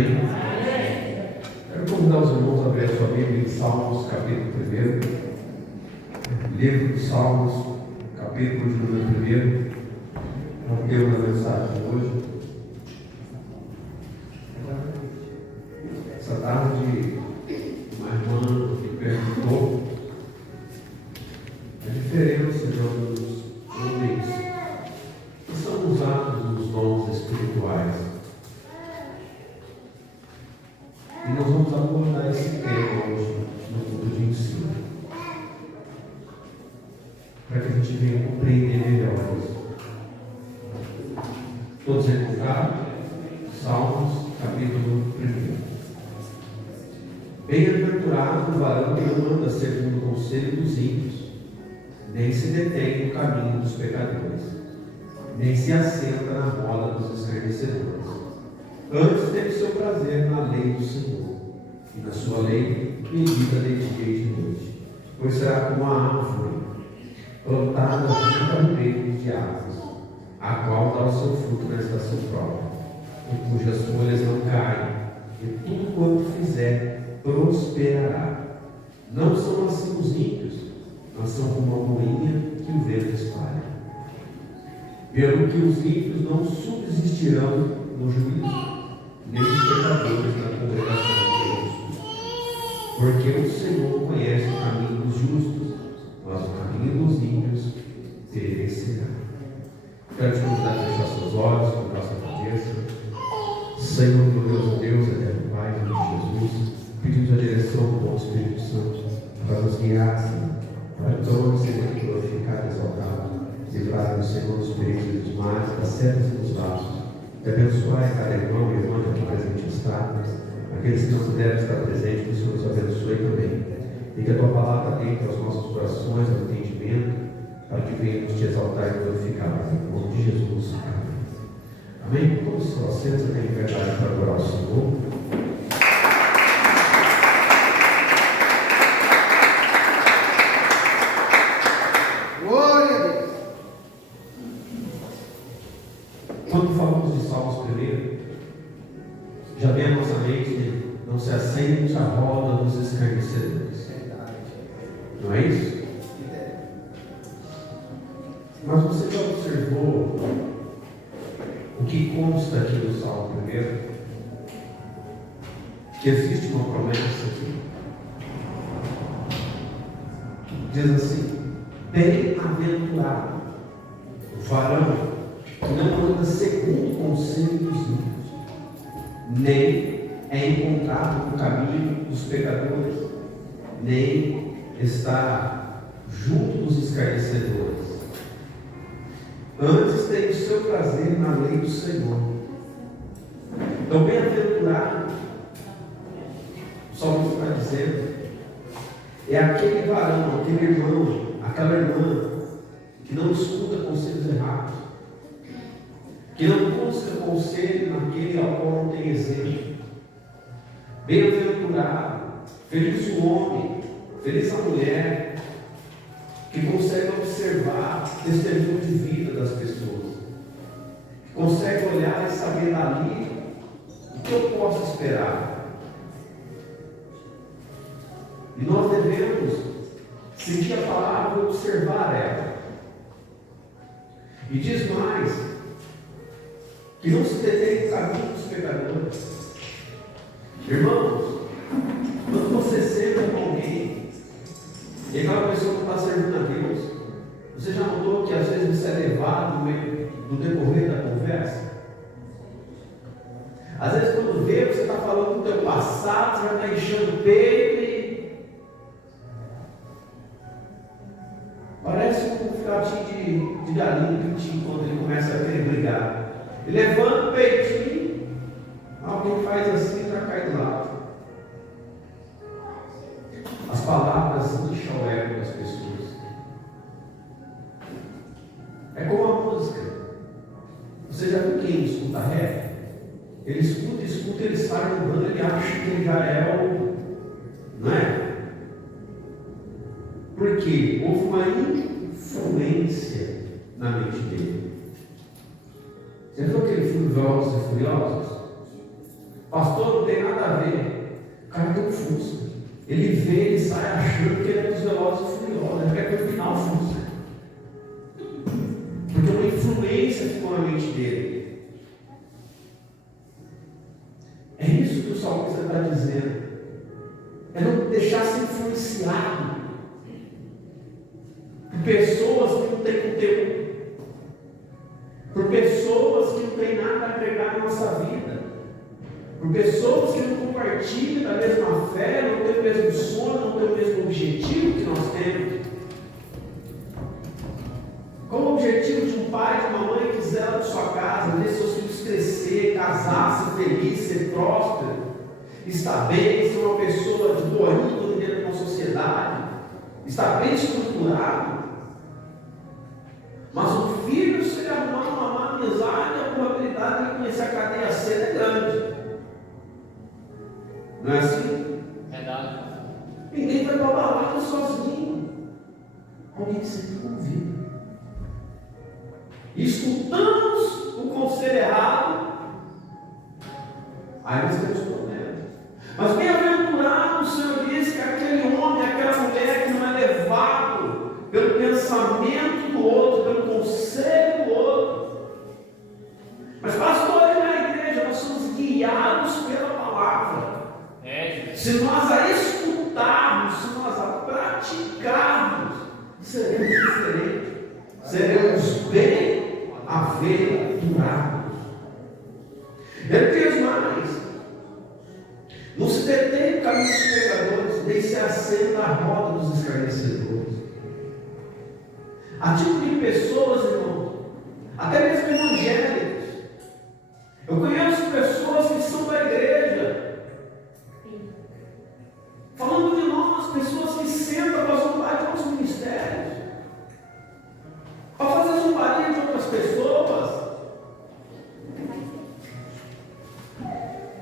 Amém? Quero convidar os irmãos a abrir a sua Bíblia em Salmos, capítulo 1. Livro de Salmos, capítulo de número 1. É o tema da mensagem de hoje. Essa tarde, uma irmã me perguntou a diferença de alguns homens que são usados nos dons espirituais. E nós vamos abordar esse tema hoje no culto de ensino, para que a gente venha compreender melhor isso. Todos encontraram? Salmos, capítulo 1. Bem-aventurado o varão que não anda segundo o conselho dos ímpios, nem se detém no caminho dos pecadores, nem se assenta na roda dos escarnecedores. Antes teve seu prazer na lei do Senhor, e na sua lei medita de dia e de noite. Pois será como a árvore plantada junto ao meio de águas, a qual dá o seu fruto na estação própria, e cujas folhas não caem, e tudo quanto fizer prosperará. Não são assim os ímpios, mas são como a moinha que o vento espalha. Pelo que os ímpios não subsistirão no juízo, nem os pecadores na congregação dos justos. Porque o Senhor conhece o caminho dos justos, mas o caminho dos ímpios perecerá. Quero te convidar a fechar seus olhos, colocar sua cabeça. Senhor, glorioso Deus, eterno Pai, em nome de Jesus, pedimos a direção do bom Espírito Santo para nos guiar, Senhor, para que o teu nome seja glorificado e exaltado. Livrar-nos, Senhor, dos perigos e dos males, das setas e dos laços. E abençoar cada irmão e irmã que aqui presente está, aqueles que não puderam estar presentes, que o Senhor nos abençoe também. E que a tua palavra entre aos nossos corações, ao entendimento, para que venhamos te exaltar e glorificar. Em nome de Jesus. Amém. Amém? Todos os seus assentos, eu tenho liberdade para adorar o Senhor. Glória a Deus. Quando falamos de Salmos primeiro, já vem a nossa mente de não se assente à roda dos escarnecedores. Não é isso? Mas você já observou o que consta aqui do Salmo primeiro? Que existe uma promessa aqui. Diz assim: bem-aventurado o varão que não anda segundo o conselho dos ímpios, nem é encontrado no caminho dos pecadores, nem está junto dos escarnecedores. Antes tem o seu prazer na lei do Senhor. Então, bem-aventurado, o salmista está dizendo, é aquele varão, aquele irmão, aquela irmã que não escuta conselhos errados, que não busca conselho naquele ao qual não tem exemplo. Bem-aventurado, feliz o homem, feliz a mulher, que consegue observar o testemunho de vida das pessoas, que consegue olhar e saber dali o que eu posso esperar. E nós devemos seguir a palavra e observar ela. E diz mais, que não se detém no caminho dos pecadores. Irmãos, quando você senta com alguém e aquela pessoa não está servindo a Deus, você já notou que às vezes você é levado no decorrer da conversa? Às vezes quando vê, você está falando do teu passado, você já está enchendo o peito e parece um filhotinho de galinha pintinho quando ele começa a querer brigar. Ele levanta o peitinho, alguém faz assim e já cai do lado. As palavras incham o ego das pessoas. É como a música. Você já viu quem escuta rap? Ele escuta, ele sai andando, ele acha que ele já é o. Não é? Porque houve uma influência na mente dele. Você viu aquele filme Velozes e Furiosos? Pastor, não tem nada a ver. O cara tem um Fusca. Ele vê, ele sai achando que ele é dos Velozes e Furiosos. Ele quer terminar o Fusca. Porque uma influência ficou na mente dele. É isso que o salmista está dizendo. É não deixar ser influenciado por pessoas que não têm conteúdo, por pessoas que não têm nada a agregar na nossa vida, por pessoas que não compartilham da mesma fé, não têm o mesmo sonho, não têm o mesmo objetivo que nós temos. Qual o objetivo de um pai, de uma mãe que zela de sua casa, ver seus filhos crescer, casar, ser feliz, ser próspero, estar bem, ser uma pessoa de boa índole dentro de uma sociedade, estar bem estruturado? Mas o filho, se ele arrumar uma má amizade, a probabilidade de ele conhecer a cadeia cedo é grande. Não é assim? Verdade. Ninguém vai para a balada sozinho. Alguém sempre convida. Escutamos o conselho errado, aí nós temos problema. Mas bem-aventurado, o Senhor diz que aquele homem, aquela mulher que não é levado pelo pensamento do outro, pelo conselho do outro. Mas pastor, na igreja nós somos guiados pela palavra. Se nós a escutarmos, se nós a praticarmos, seremos diferentes. Seremos bem-aventurados. Ele diz mais: não se detém no caminho dos pecadores, nem se assenta à roda dos escarnecedores. Há tipo de pessoas, irmãos, até mesmo evangélicos. Eu conheço pessoas que são da igreja, falando de nós, pessoas que sentam para zombar de nossos ministérios, para fazer zombaria de outras pessoas.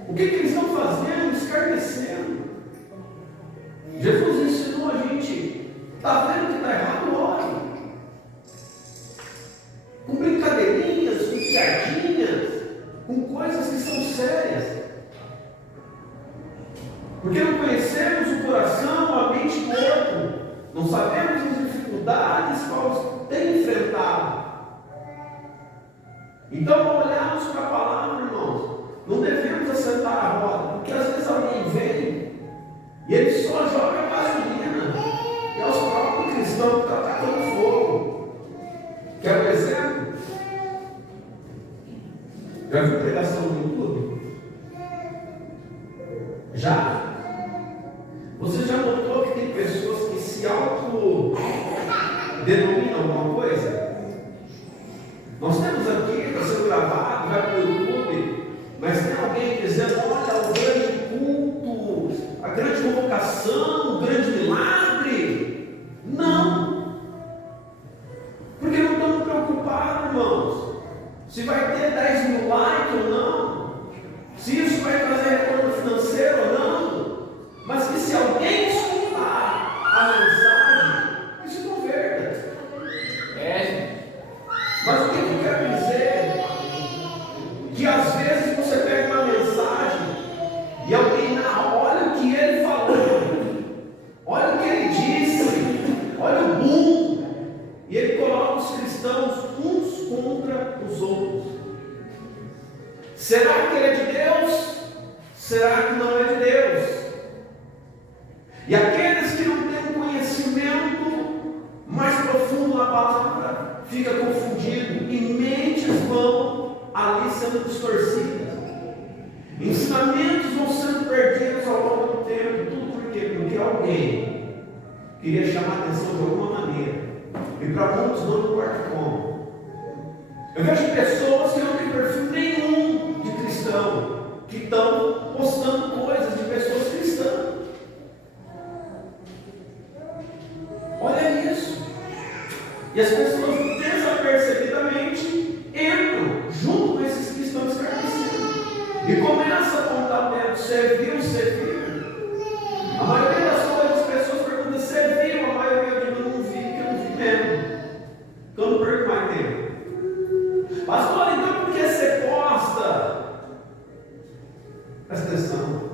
O que eles estão fazendo? Escarnecendo. Jesus ensinou a gente: está vendo que está errado? Ore. Com brincadeirinhas, com piadinhas, com coisas que são sérias. Porque não conhecemos o coração, a mente do outro. Não sabemos as dificuldades que eles têm enfrentado. Então, ao olharmos para a palavra, irmãos, não devemos assentar a roda, porque às vezes alguém vem e ele só joga gasolina, e é os próprios cristãos que estão atacando fogo. Quer um exemplo? Já viu pregação no YouTube? Já? Você já notou que tem pessoas que se autodenominam alguma coisa? Nós temos aqui, está sendo gravado, vai para o YouTube, mas tem alguém dizendo: olha, o grande culto, a grande convocação, o grande milagre. Não, porque não estamos preocupados, irmãos, se vai ter 10 mil likes ou não, se isso vai trazer retorno financeiro ou não, mas que se alguém escutar a mensagem, que se converta. Mas o que eu quero dizer? Que às vezes você pega uma mensagem e alguém narra: olha o que ele falou, olha o que ele disse, olha o boom, e ele coloca os cristãos uns contra os outros. Será que ele é de Deus? Será que não é de Deus? E aqueles que não têm um conhecimento mais profundo na palavra, fica confundido e mentes vão ali sendo distorcidas, ensinamentos vão sendo perdidos ao longo do tempo. Tudo por quê? Porque alguém queria chamar a atenção de alguma maneira, e para muitos não importa como. Eu vejo pessoas que não têm perfil nenhum de cristão, que estão postando coisas de pessoas cristãs. Olha isso. E as pessoas desapercebidamente entram junto com esses cristãos escarnecendo e começam a apontar o dedo: você viu, você viu. A maioria das coisas as pessoas perguntam: você viu? A maioria eu digo: não vi, que eu não vi mesmo, que eu não perco mais tempo. Pastor, então por que você posta? Presta atenção.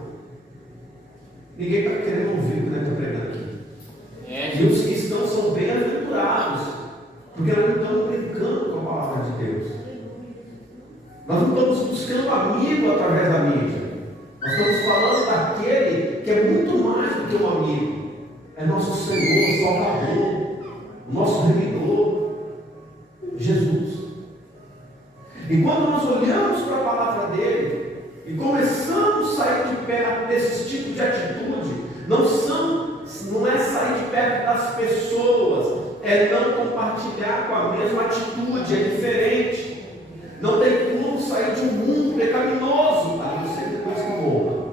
Ninguém está querendo ouvir o que nós estamos pregando aqui. E os que estão são bem-aventurados, porque nós não estamos brincando com a palavra de Deus. Nós não estamos buscando amigo através da mídia. Nós estamos falando daquele que é muito mais do que um amigo. É nosso Senhor, Salvador, nosso Remidor, Jesus. E quando nós olhamos para a palavra dele e começamos a sair de perto desse tipo de atitude, não é sair de perto das pessoas, é não compartilhar com a mesma atitude, é diferente. Não tem como sair de um mundo pecaminoso, a não ser depois que morra.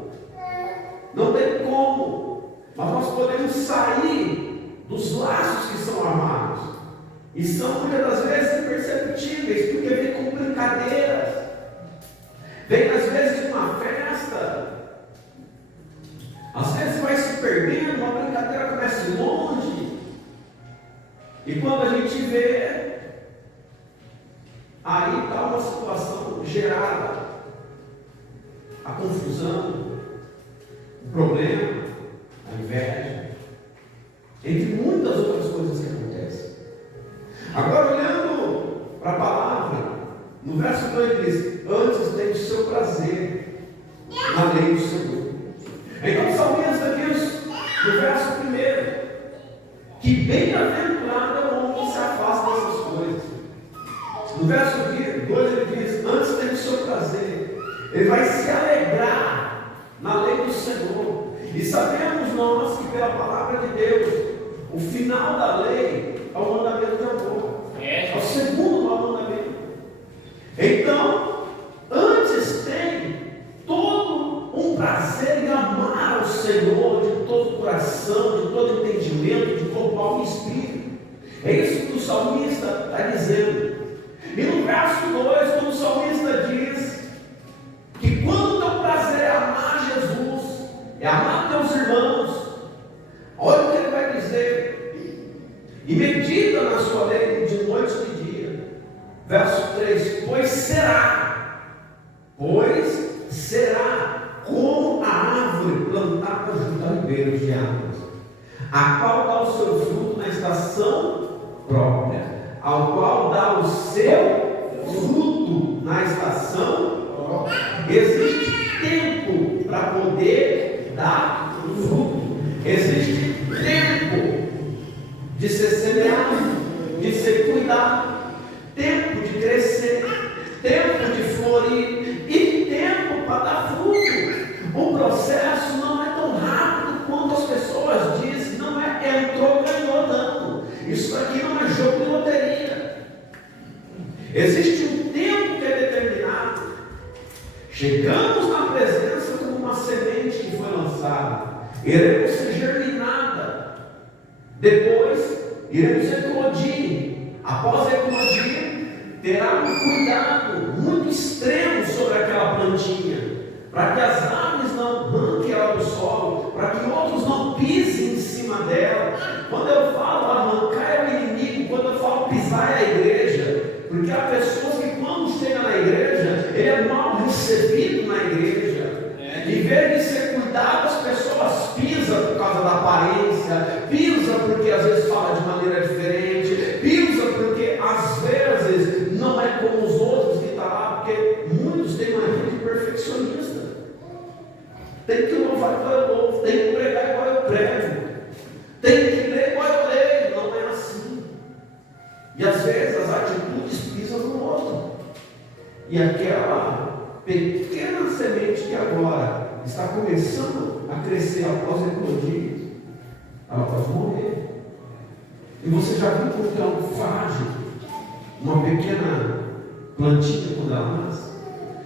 Não tem como. Mas nós podemos sair dos laços que são armados. E são muitas das vezes imperceptíveis, porque vem com brincadeiras. Vem às vezes de uma festa. Às vezes vai se perdendo, uma brincadeira começa longe. E quando a gente vê, aí está uma situação gerada, a confusão, o problema, a inveja, entre muitas outras coisas que acontecem. Agora, olhando para a palavra, no verso 2 diz: antes tem o seu prazer na lei do Senhor. Então o salmista diz, no verso 1, que bem-aventurado é o homem que se afasta dessas coisas. No verso 2 ele diz: antes tem o seu prazer, ele vai se alegrar na lei do Senhor. E sabemos nós que pela palavra de Deus, o final da lei é o mandamento de amor, é o segundo mandamento. Então, antes tem todo um prazer em amar ao Senhor de todo o coração, de todo entendimento, de todo alma e espírito. É isso que o salmista está dizendo. E no verso 2, quando o salmista diz que quando o teu prazer é amar Jesus, é amar teus irmãos, olha o que ele vai dizer: e medita na sua lei de noite e de dia. Verso 3: pois será como a árvore plantada junto a ribeiros de águas, a qual dá o seu fruto na estação própria, ao qual dá o seu fruto na estação própria. Existe tempo para poder dar fruto, existe tempo de ser semeado, de ser cuidado, tempo de crescer, tempo de florir e tempo para dar fruto. O processo não é tão rápido quanto as pessoas dizem, não é entrou, ganhou, não. Isso aqui não é jogo de loteria. Existe um tempo que é determinado. Chegamos na presença como uma semente que foi lançada, iremos ser germinada, depois iremos eclodir. Após eclodir, terá um cuidado muito extremo sobre aquela plantinha, para que as aves não arranquem ela do solo, para que outros não pisem em cima dela. Quando eu falo arrancar é o inimigo, quando eu falo pisar é a igreja, porque há pessoas que quando chegam na igreja, ele é mal recebido na igreja. Em vez de ser cuidado, as pessoas pisam por causa da aparência, pisam porque às vezes fala de maneira diferente, pisam porque às vezes não é como os outros que estão lá, porque muitos têm uma vida de perfeccionista. Tem que louvar igual eu louvo, tem que pregar igual eu prego, tem que ler igual eu leio. Não é assim. E às vezes as atitudes pisam no outro. E aquela pequena semente que agora está começando a crescer após eclodir, ela pode morrer. E você já viu como que é um frágil, uma pequena plantinha quando ela nasce?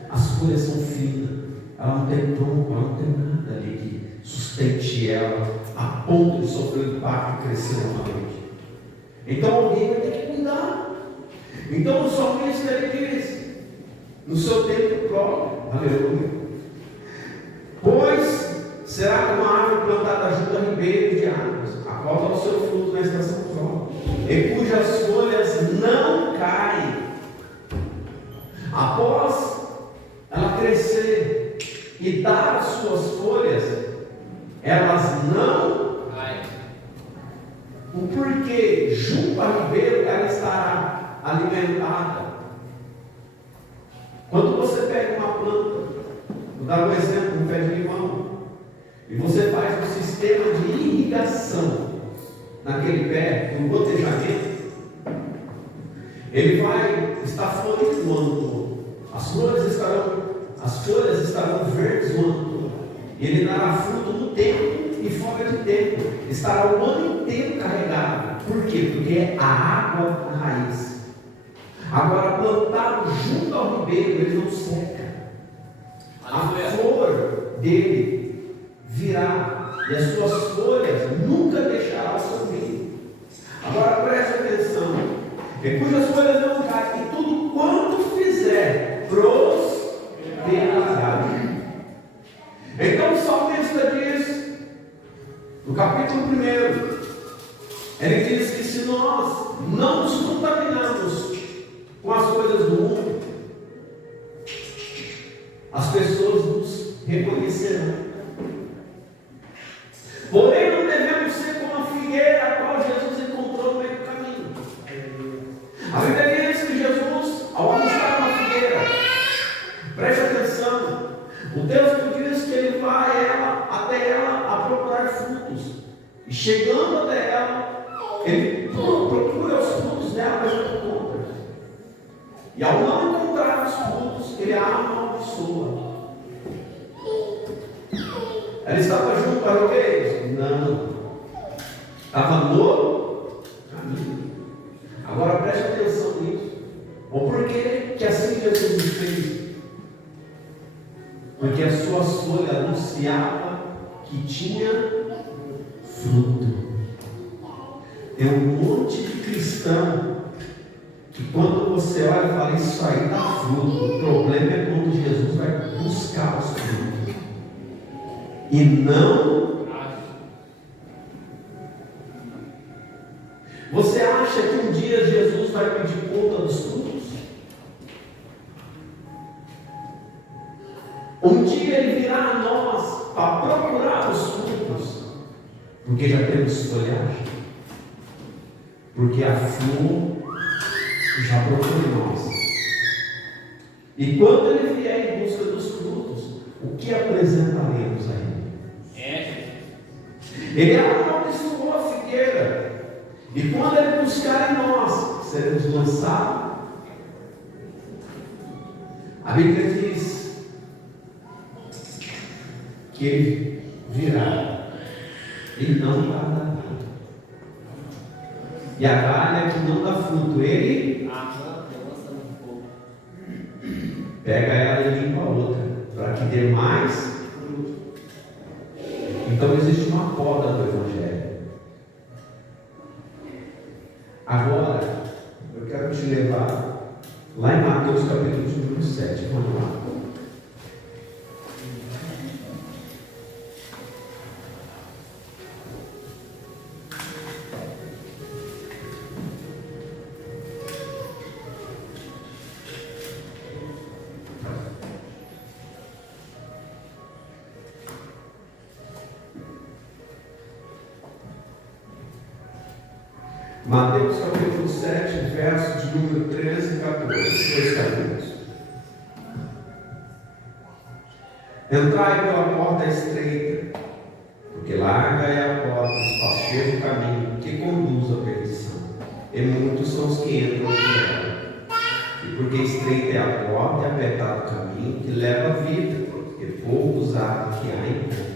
As folhas são finas, ela não tem tronco, ela não tem nada ali que sustente ela a ponto de sofrer o impacto e crescer novamente. Então alguém vai ter que cuidar. Então o salmista ele diz, no seu tempo próprio, aleluia: pois será como a árvore plantada junto a ribeiros de águas, a qual dá o seu fruto na estação própria, e cujas folhas não caem. Após ela crescer e dar as suas folhas, elas não. O porquê, junto a ribeiro, ela estará alimentada. Quando você pega uma planta, vou dar um exemplo, um pé de limão, e você faz um sistema de irrigação naquele pé, um gotejamento, ele vai estar florindo o ano todo. As folhas estarão verdes o ano todo. Ele dará fruto no tempo e fora de tempo. Estará o ano inteiro carregado. Por quê? Porque é a água na raiz. Agora, plantado junto ao ribeiro, ele não seca. A flor dele virá e as suas folhas nunca deixarão sorrir. Agora preste atenção, e cujas folhas não caem, e tudo quanto fizer prosperará. Então o salmista diz, no capítulo 1, ele diz que se nós não nos contaminarmos com as coisas do mundo, as pessoas nos reconhecerão. Porém, não devemos ser como a figueira a qual Jesus encontrou no meio do caminho. A Bíblia diz que Jesus, ao avistar uma figueira, preste atenção, o texto diz que ele vai até ela a procurar frutos, e chegando até ela, ele procura os frutos dela, mas não encontra. E ao não encontrar os frutos, ele a amaldiçoa. Ela estava junto a ribeiros? Não. Estava no caminho. Agora preste atenção nisso. O porquê que assim Jesus fez? Porque as suas folhas anunciavam que tinha fruto. Tem um monte de cristão que quando você olha e fala, isso aí dá fruto. O problema é quando Jesus vai buscar os frutos. E não. Você acha que um dia Jesus vai pedir conta dos frutos? Um dia ele virá a nós para procurar os frutos, porque já temos folhagem, porque a flor já procura em nós. E quando ele vier em busca dos frutos, o que apresentaremos a ele? Ele amaldiçoou a figueira, e quando ele buscar em nós, seremos lançados. A Bíblia diz que ele virá e não dá nada. E a galha que não dá fruto, ele pega ela e limpa a outra, para que dê mais fruto. Então existe uma poda do Evangelho. Agora, eu quero te levar lá em Mateus capítulo número 7. Vamos lá. Mateus capítulo 7, versos de número 13 e 14, dois capítulos. Entrai pela porta estreita, porque larga é a porta, espacioso o caminho que conduz à perdição, e muitos são os que entram por ela. E porque estreita é a porta e apertado o caminho que leva a vida, e poucos há que a encontram.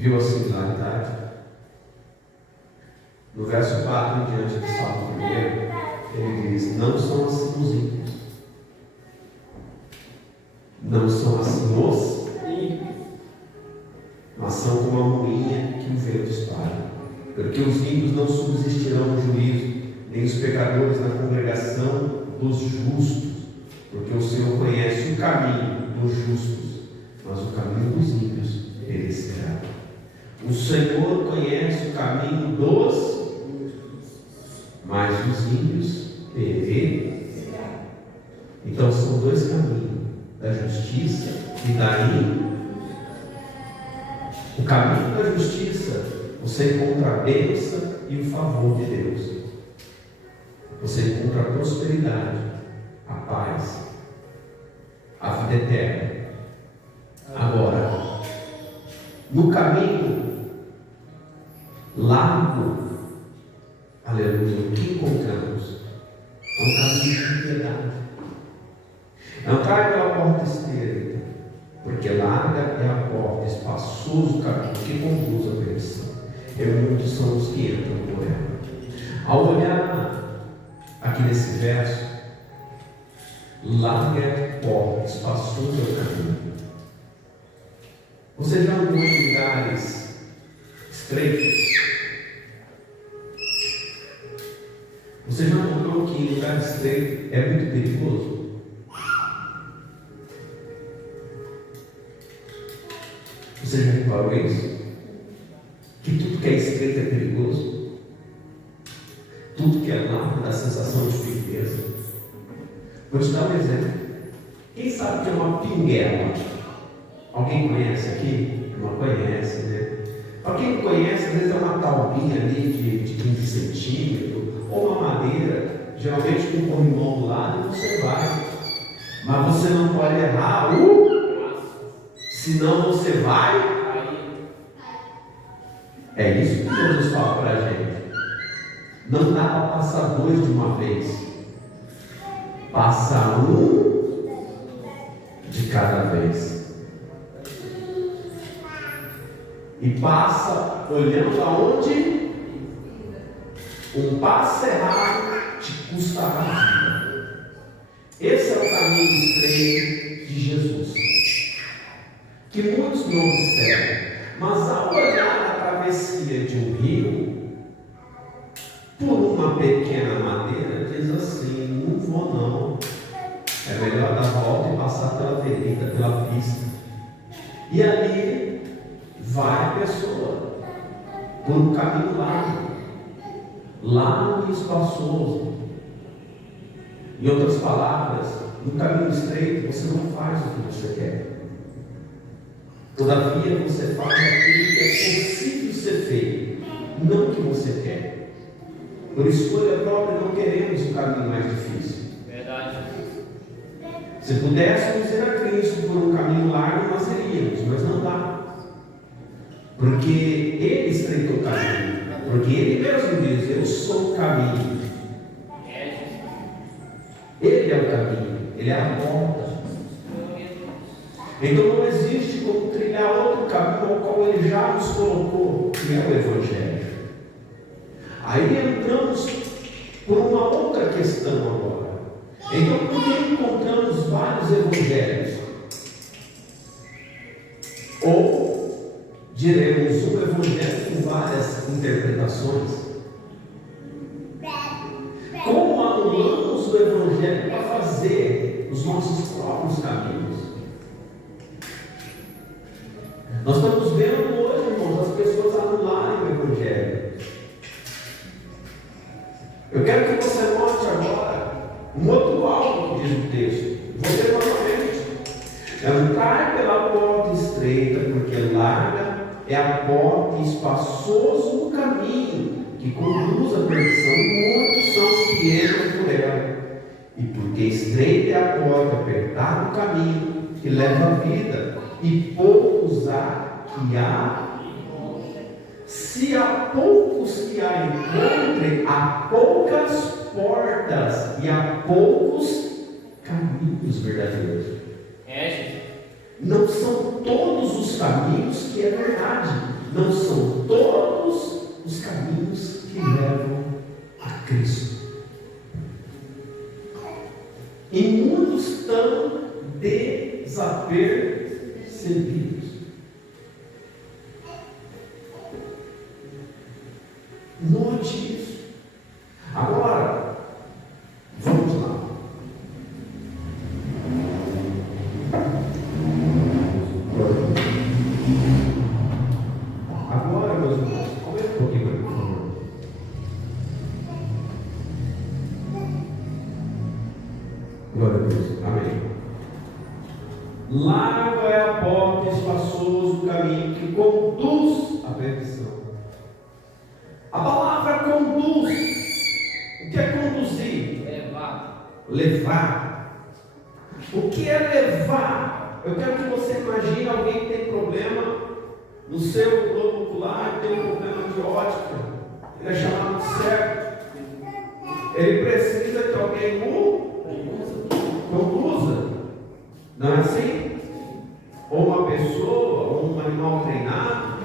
Viu a similaridade? No verso 4 em diante do Salmo 1, ele diz: não são assim os ímpios, não são assim os ímpios, mas são como a moinha que o vento espalha. Porque os ímpios não subsistirão no juízo, nem os pecadores na congregação dos justos, porque o Senhor conhece o caminho dos justos, mas o caminho dos ímpios perecerá. O Senhor conhece o caminho dos, mas os ímpios perecerão. Então são dois caminhos, da justiça e daí o caminho da justiça, você encontra a bênção e o favor de Deus. Você encontra a prosperidade, a paz, a vida eterna. Agora, no caminho largo, aleluia, o que encontramos? É um caminho de piedade. Entrar pela porta estreita, porque larga é a porta, espaçoso o caminho que conduz à perdição. E muitos são os que entram por ela. Ao olhar aqui nesse verso, larga é a porta, espaçoso é o caminho. Você já andou em lugares estreitos? Você já notou que em lugar estreito é muito perigoso? Você já reparou isso? Que tudo que é estreito é perigoso? Tudo que é largo dá sensação de firmeza. Vou te dar um exemplo. Quem sabe que é uma pinguela? Alguém conhece aqui? Não conhece, né? Para quem não conhece, às vezes é uma taubinha ali de 15 centímetros, ou uma madeira, geralmente com um corrimão do lado, e você vai. Mas você não pode errar senão você vai. É isso que Jesus fala para a gente. Não dá para passar dois de uma vez. Passa um de cada vez. E passa olhando aonde um passo errado te custará a vida. Esse é o caminho estreito de Jesus, que muitos não observam, mas ao olhar a travessia de um rio, por uma pequena madeira, diz assim: não vou não, é melhor dar a volta e passar pela avenida, pela pista. E ali vai a pessoa por um caminho largo e espaçoso. Em outras palavras, no caminho estreito você não faz o que você quer. Todavia você faz aquilo que é possível ser feito, não o que você quer. Por escolha própria não queremos o caminho mais difícil. Verdade. Se pudéssemos ir a Cristo por um caminho largo, nós iríamos, mas não dá. Porque Ele estreitou o caminho. Porque Ele mesmo diz: eu sou o caminho. Ele é o caminho, Ele é a porta. Então não existe como trilhar outro caminho ao qual Ele já nos colocou, que é o Evangelho. Aí entramos por uma outra questão agora. Então, por que encontramos vários evangelhos? Ou diremos um evangelho com várias interpretações? Como anulamos o evangelho para fazer os nossos próprios caminhos? Nós estamos vendo hoje, irmãos, as pessoas anularem o evangelho. Eu quero que você note agora um outro algo que diz o texto. Você novamente entrar pela porta estreita, porque larga é a porta e espaçoso o caminho que conduz à perdição, e muitos são os que entram por ela. E porque estreita é a porta, apertado o caminho que leva à vida, e poucos há que há. Se há poucos que a encontrem, há poucas portas e há poucos caminhos verdadeiros. Não são todos os caminhos que é verdade. Não são todos os caminhos que levam a Cristo. E muitos estão desapercebidos. Note isso. Agora, vamos lá. Agora, meus irmãos, comenta um pouquinho para mim, por favor. Glória a Deus. Larga é a porta, espaçoso o caminho que conduz à perdição. A palavra conduz. O que é conduzir? Levar. O que é levar? Eu quero que você imagine alguém que tem problema no seu globo ocular, tem um problema de ótica, ele é chamado de cego. Ele precisa que alguém o conduza. Não é assim? Ou uma pessoa, ou um animal treinado,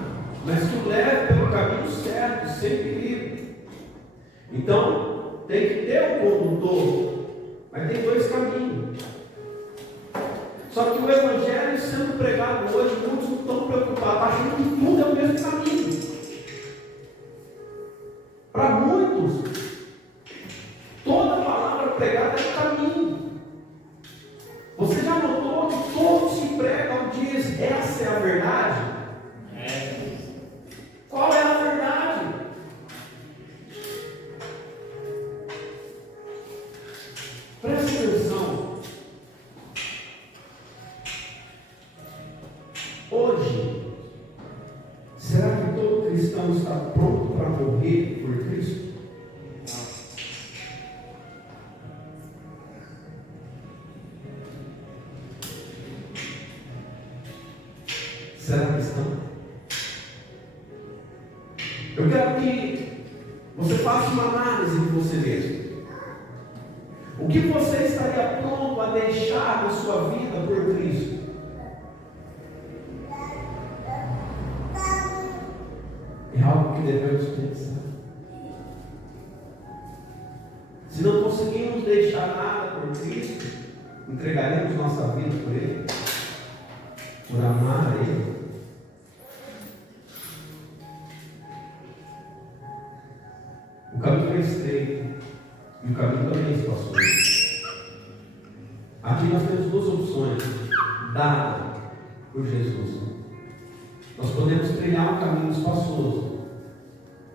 mas que o leve pelo caminho certo, sem perigo. Então, tem que ter um condutor, mas tem dois caminhos. Só que o Evangelho sendo pregado hoje, muitos não estão preocupados, achando que tudo é o mesmo caminho. Para muitos, toda palavra pregada é o caminho. Você já notou que todos que pregam diz essa é a verdade? Qual é a verdade? Preste atenção. Hoje, será que todo cristão está pronto para morrer por Cristo? Será que estão? Eu quero que você faça uma análise de você mesmo. O que você estaria pronto a deixar na sua vida por Cristo? É algo que devemos pensar. Se não conseguimos deixar nada por Cristo, entregaremos nossa vida por Ele, por amar a Ele. O caminho é estreito e o caminho também é espaçoso. Aqui nós temos duas opções dadas por Jesus. Nós podemos trilhar um caminho espaçoso,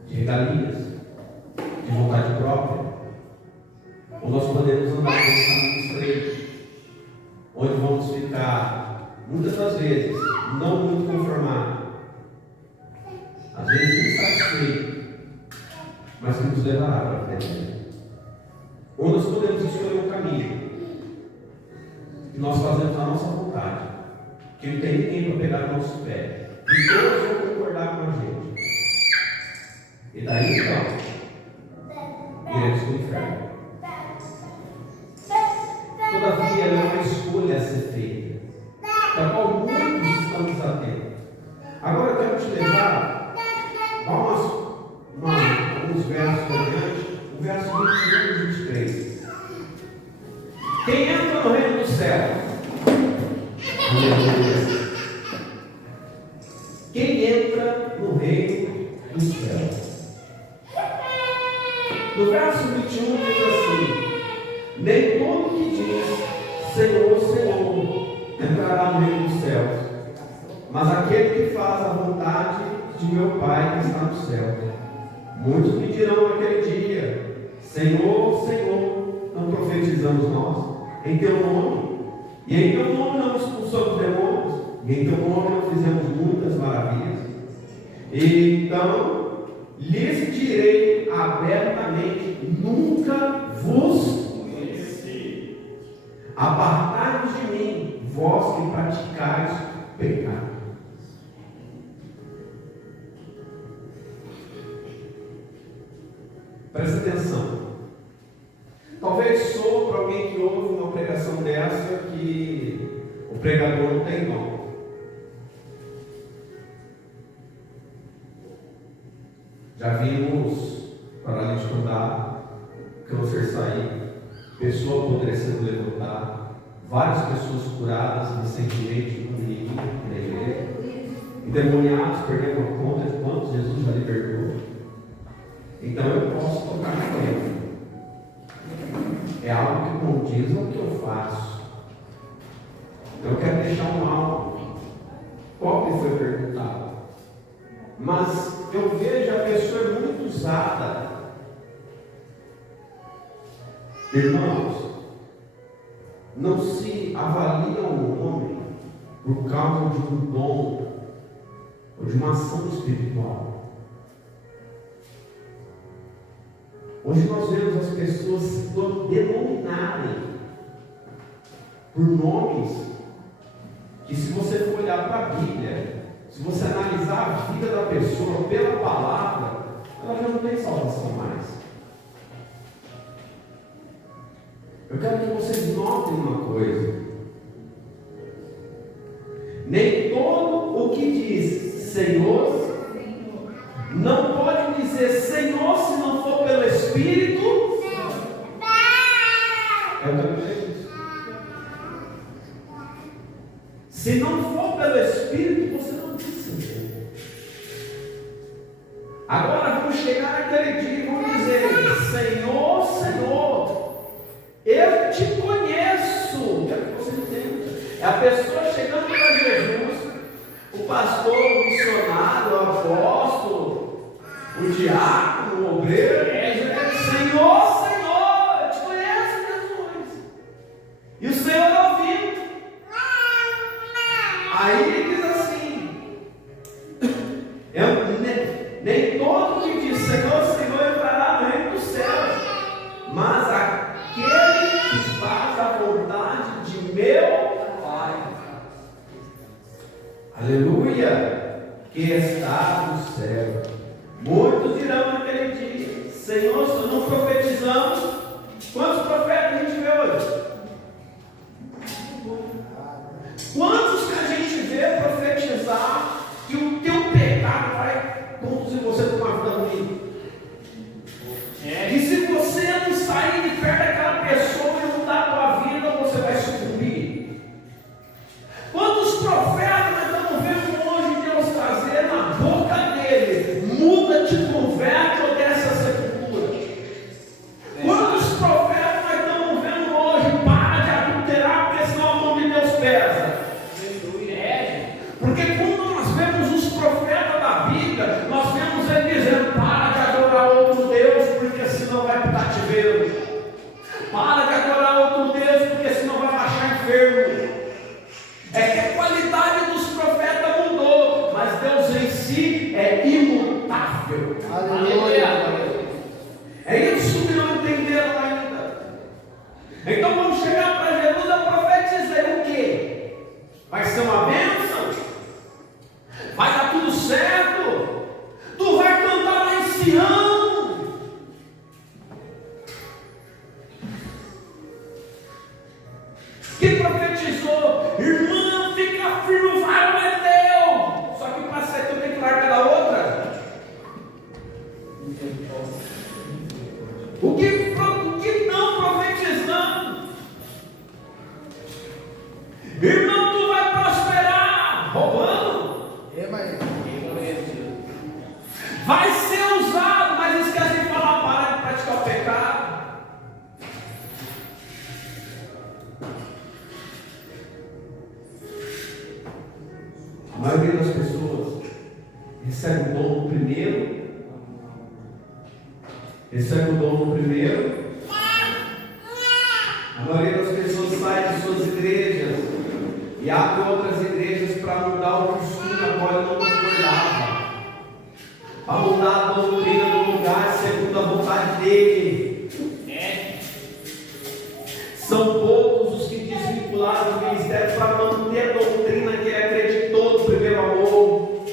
de regalias, de vontade própria, ou nós podemos andar por um caminho estreito, onde vamos ficar, muitas das vezes, não muito conformados, às vezes insatisfeitos, mas que nos levará para a frente. Ou nós podemos escolher um caminho que nós fazemos a nossa vontade, que não tem ninguém para pegar no nosso pé. E todos vão concordar com a gente. E daí então, iremos para o inferno. Todavia, é uma escolha a ser feita, da qual muitos estamos atentos. Agora eu quero te levar a alguns versos adiante, o verso 21 e 23. Quem entra no reino do céu? Quem entra no reino do céu? No verso 21 diz assim: nem todo que diz Senhor, Senhor entrará no reino dos céus, mas aquele que faz a vontade de meu Pai que está no céu. Muitos me dirão naquele dia: Senhor, Senhor, não profetizamos nós em teu nome, e em teu nome não expulsamos demônios, e em teu nome não fizemos muitas maravilhas? E então lhes direi abertamente: nunca vos conheci. Apartai-vos de mim, vós que praticais pecado. Presta atenção. Talvez soa para alguém que ouve uma pregação dessa que o pregador não tem dom. Já vimos paralítico andar, câncer sair, pessoa apodrecendo levantar, várias pessoas curadas recentemente no domingo na igreja, endemoniados perdendo a conta de quantos Jesus já libertou. Então eu posso tocar no tempo. É algo que condiz ao que eu faço. Eu quero deixar um algo. Qual que foi perguntado? Mas eu vejo a pessoa muito usada. Irmãos, não se avalia um homem por causa de um dom ou de uma ação espiritual. Hoje nós vemos as pessoas se denominarem por nomes que, se você for olhar para a Bíblia, se você analisar a vida da pessoa pela palavra, ela já não tem salvação mais. Eu quero que vocês notem uma coisa. Nem todo o que diz Senhor não pode dizer Senhor se não for pelo Espírito. Eu quero dizer isso. Se não for pelo Espírito, você não diz Senhor. Agora vamos chegar naquele dia e vamos dizer: Senhor, Senhor, eu te conheço. Quero que você entenda. É a pessoa chegando para Jesus, o pastor, o missionário, o apóstolo, o diácono, o obreiro, Senhor, Senhor, eu te conheço, Jesus. E o Senhor ouvindo. Aí ele diz assim: nem todo que diz Senhor, Senhor entrará no reino dos céus, mas aquele que faz a vontade de meu Pai. Aleluia, que está no céu. Muitos dirão naquele dia: Senhor, se não profetizamos, quantos profetas a gente vê hoje? Quantos que a gente vê profetizar que o teu pecado vai conduzir você para uma vida ruim? E se você não sair de perto daquela pessoa e mudar a tua vida, você vai sucumbir. Quantos profetas nós estamos vendo hoje Deus trazer na boca dele: muda, te converte ou desce a sepultura? Quantos profetas nós estamos vendo hoje: para de adulterar, porque senão a mão de Deus pesa? Porque quando nós vemos os profetas da Bíblia, nós vemos ele dizendo: para de adorar outro Deus, porque senão vai para o cativeiro. Para de adorar outro Deus, porque senão vai baixar enfermo. É que a qualidade dos profetas mudou, mas Deus em si é imutável. Aleluia. É isso que não entenderam ainda. Então vamos chegar para Jesus e profetizar o quê? Vai ser uma bênção? Vai dar tudo certo? Tu vai cantar lá em Sião? Que profetizou: irmã, fica firme, vai, não é teu. Só que para ser teu tem que largar da outra. O que não profetizando? Irmão, tu vai prosperar roubando. Vai ser usado, mas esquece de falar: para de praticar o pecado. A maioria das pessoas recebe o dom no primeiro. A maioria das pessoas sai de suas igrejas e abre outras igrejas para mudar o costume a qual ele não concordava, para mudar a doutrina do lugar segundo a vontade dele. São poucos os que desvincularam do ministério para manter a doutrina que ele acreditou do primeiro amor.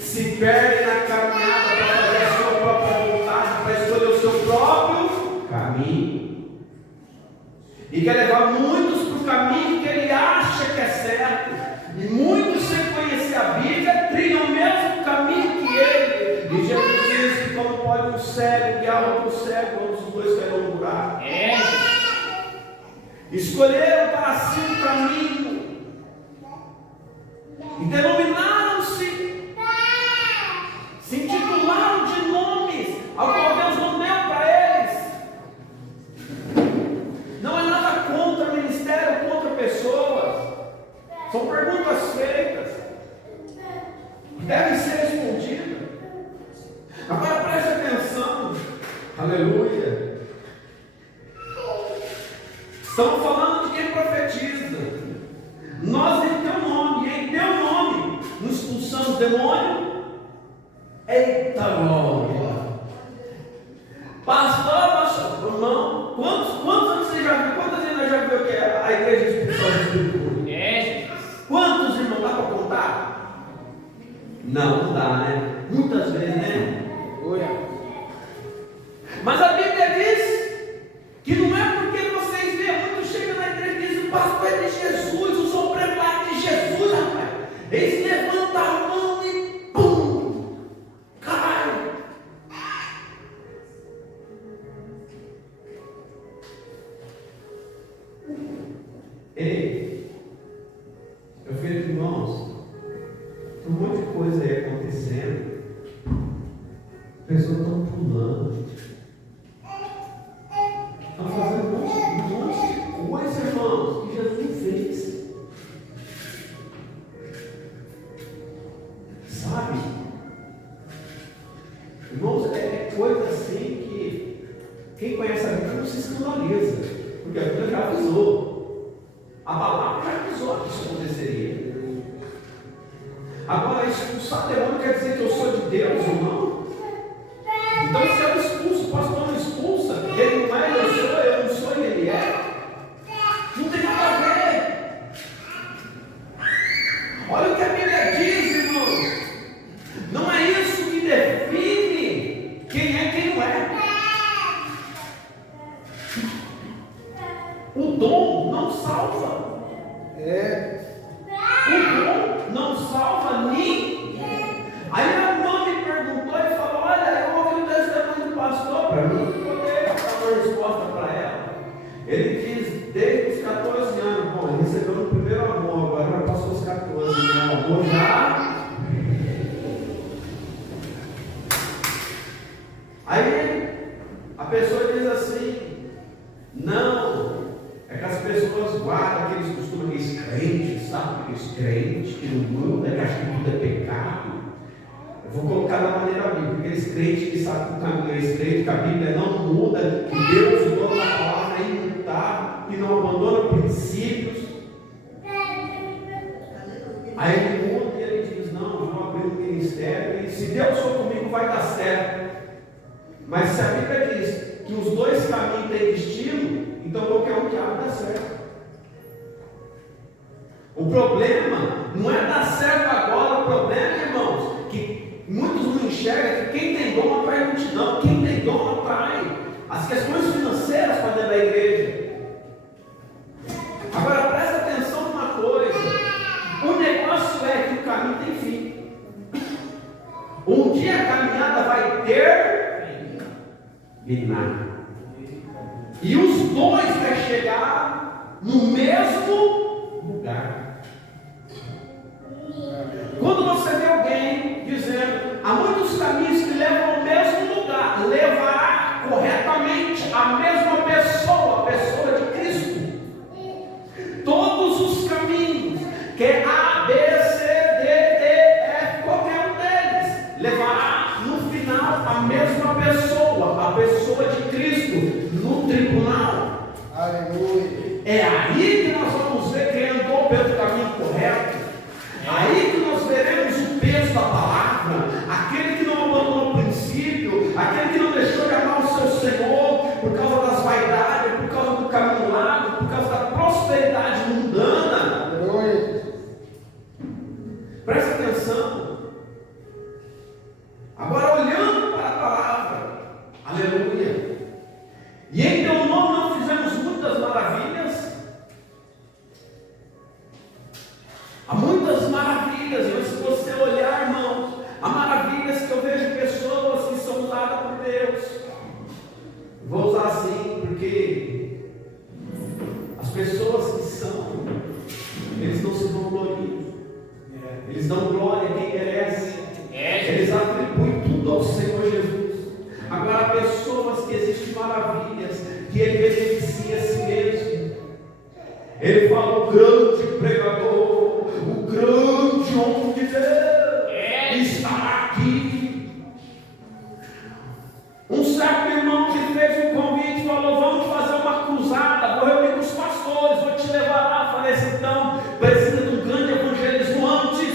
Se perdem na caminhada para fazer a sua própria vontade, para escolher o seu próprio caminho. E quer levar muitos para o caminho que ele acha que é certo. E muitos, sem conhecer a Bíblia, trilham o mesmo caminho que ele. E Jesus diz que como pode um cego guiar outro cego, quando os dois caíram no buraco. Escolheram para si um caminho e denominaram-se, se intitularam de nomes ao qual Deus não deu para eles. Não é nada contra ministério, contra pessoas. São perguntas feitas que devem ser respondidas. Agora preste atenção. Aleluia. Estamos falando de quem profetiza. Nós demônios. Eita glória! Pastor, irmão, quantos anos você já viu? Quantas vezes nós já viu que a igreja expulsou o espírito ruim? Quantos, irmãos, dá para contar? Não dá, né? Muitas vezes, né? Mas a Bíblia diz que não é porque vocês veem muito, chega na igreja e diz: o pastor é de Jesus, o supremo é de Jesus, rapaz. Eles levantam a mão e pum! Cai! Ei, eu vejo, irmãos, um monte de coisa aí acontecendo, pessoas estão pulando, estão fazendo um monte de coisa, irmãos, que Jesus fez. Sabe? Irmãos, é coisa assim que quem conhece a Bíblia não se escandaliza, porque a Bíblia já avisou. A palavra já avisou que isso aconteceria. Agora, expulsar demônio quer dizer que eu sou de Deus ou não? Então, se eu expulso, o pastor não expulsa, ele não é, eu não sou e ele é. Não tem nada a ver. Olha o que a Bíblia diz, irmãos. Não é isso que define quem é e quem não é. O dom não salva. O dom não salva ninguém. Aí meu irmão me perguntou e falou: olha, eu ouvi o testemunho do pastor, para mim poder dar uma resposta para ela. Ele diz, desde os 14 anos, bom, ele recebeu no primeiro amor, agora já passou os 14, meu amor já. Aí a pessoa diz assim: não, é que as pessoas guardam aqueles costumes, aqueles crentes, sabe? Aqueles crentes que não mudam, que acham que tudo é pecado. Eu vou colocar da maneira bíblica, aqueles crentes que sabem que o caminho é estreito, que a Bíblia não muda, que Deus, o dono da palavra, é imutável, que não abandona princípios. Aí ele muda e ele diz: não, vou abrir um ministério, e se Deus for comigo vai dar certo. Mas se a Bíblia diz que os dois caminhos têm destino, então qualquer um que abre dá certo. O problema não é dar certo agora, o problema, irmãos, que muitos não enxergam que quem tem dom atrai multidão, quem tem dom atrai as questões financeiras para dentro da igreja. Agora presta atenção numa coisa: o negócio é que o caminho tem fim. Um dia a caminhada vai terminar. E os dois vão chegar no mesmo lugar. Quando você vê alguém dizendo: há muitos caminhos que levam ao mesmo lugar, levará corretamente a mesma pessoa, a pessoa de Cristo. Todos os caminhos, que é A, B, C, D, E, F, qualquer um deles, levará no final a mesma pessoa, a pessoa de Cristo, no tribunal. Aleluia. É aí que nós vamos ver quem andou pelo caminho correto. Aí que nós veremos o peso da palavra, aquele que não abandonou o princípio, aquele que não deixou de amar o seu Senhor por causa das vaidades, por causa do caminho largo, por causa da prosperidade mundana. Aleluia. Presta atenção. Agora, olhando para a palavra, aleluia. E em teu nome não fizemos muitas maravilhas. Há muitas maravilhas, mas se você olhar, irmãos, há maravilhas que eu vejo pessoas que são usadas por Deus. Vou usar assim porque as pessoas que são, eles não se vangloriam, eles dão glória a quem merece, eles atribuem tudo ao Senhor Jesus. Agora, pessoas que existem maravilhas, que ele beneficia a si mesmo. Ele fala: o grande pregador, o grande homem de Deus está aqui. Um certo irmão que fez um convite e falou: vamos fazer uma cruzada, vou reunir os pastores, vou te levar lá. Falei assim: então, precisa de um grande evangelismo antes.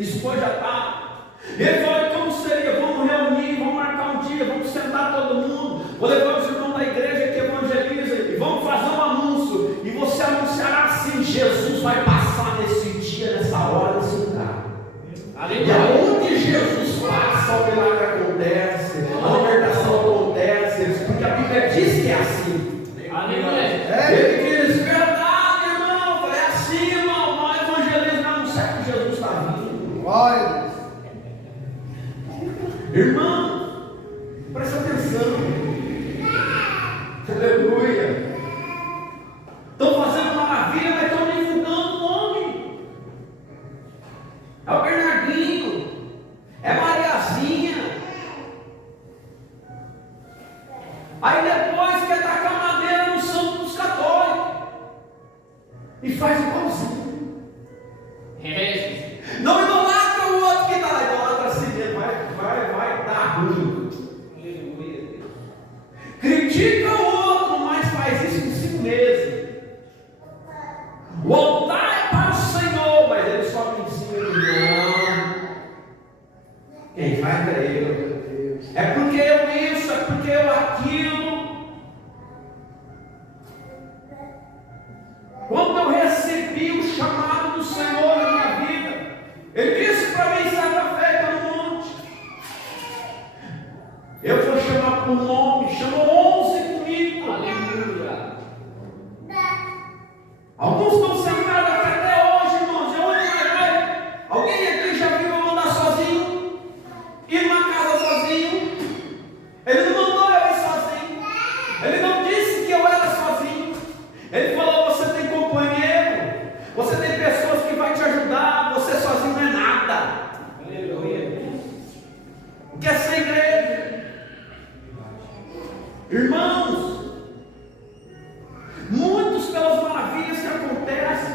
Isso foi já tá. Ele falou: como seria? Vamos reunir, vamos marcar um dia, vamos sentar todo mundo, vou levar os irmãos da igreja que evangeliza e vamos fazer um anúncio. E você anunciará assim: Jesus vai passar nesse dia, nessa hora, nesse lugar. E aonde Jesus passa, o milagre acontece, a libertação acontece, porque a Bíblia diz que é assim. Ele diz: verdade, irmão. É assim, irmão. Não evangelismo, não serve que Jesus está vindo. Glória a Deus. Irmão, presta atenção. Aleluia. Estão fazendo maravilha, mas estão divulgando o nome. É o Bernardinho, é Mariazinha. Aí depois quer tacar madeira no santo dos católicos e faz igualzinho. Não idolatra o outro que está lá, idolatra assim mesmo, vai dar ruim. Critica o outro, mas faz isso em si mesmo. O altar é para o Senhor, mas ele só me ensina que não. Quem faz é eu. É porque eu isso, é porque eu aquilo. Quando eu recebi o chamado do Senhor na minha vida, Ele disse para mim certa feita no monte: eu vou chamar por nome. Chamou 11 comigo. Aleluia. Alguns estão sentados aqui até hoje, irmãos. É onde vai. Alguém aqui já viu eu andar sozinho? Ir numa casa sozinho? Ele não mandou eu ir sozinho. Ele não disse que eu era sozinho. Ele falou: você tem companheiro, você tem pessoas que vão te ajudar, você sozinho não é nada. Aleluia. O que é ser igreja? Irmãos, muitos pelas maravilhas que acontecem,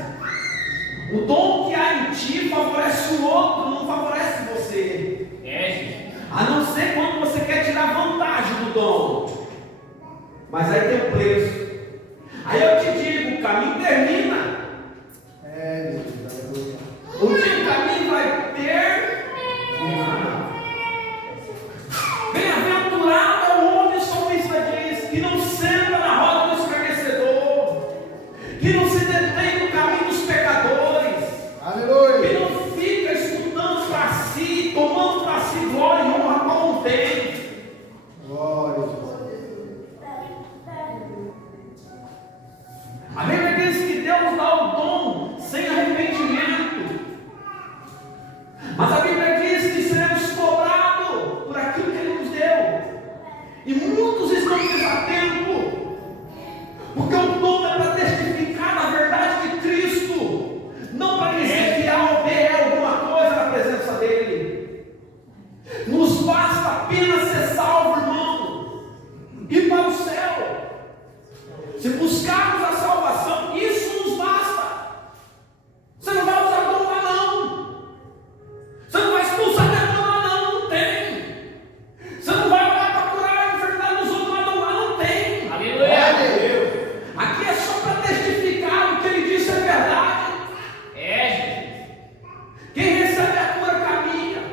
o dom que há em ti favorece o outro, não favorece você. A não ser quando você quer tirar vantagem do dom. Mas aí tem um preço. Aí eu te digo: o caminho termina. Um dia o caminho vai ter. Bem-aventurado é o homem, o salmista diz, que não senta na roda do escarnecedor, que não se detém no caminho dos pecadores. Aleluia. Que não fica escutando para si, tomando para si glória e honra como não tem. Glória a Deus. A Bíblia diz que Deus dá o dom sem arrependimento. Mas a Bíblia diz que seremos cobrados por aquilo que Ele nos deu. E muitos estão desatentos, porque o dom é para testificar na verdade de Cristo, não para dizer que A ou B é alguma coisa na presença dEle. Nos basta apenas ser salvo, irmão, ir para o céu. Se buscarmos a salvação, isso nos basta. Você não vai usar dom lá, não. Você não vai expulsar demônio lá, não. Não tem. Você não vai orar para curar a enfermidade dos outros lá, não tem. Aleluia. Aqui é só para testificar o que Ele disse é verdade. Quem recebe a cura caminha.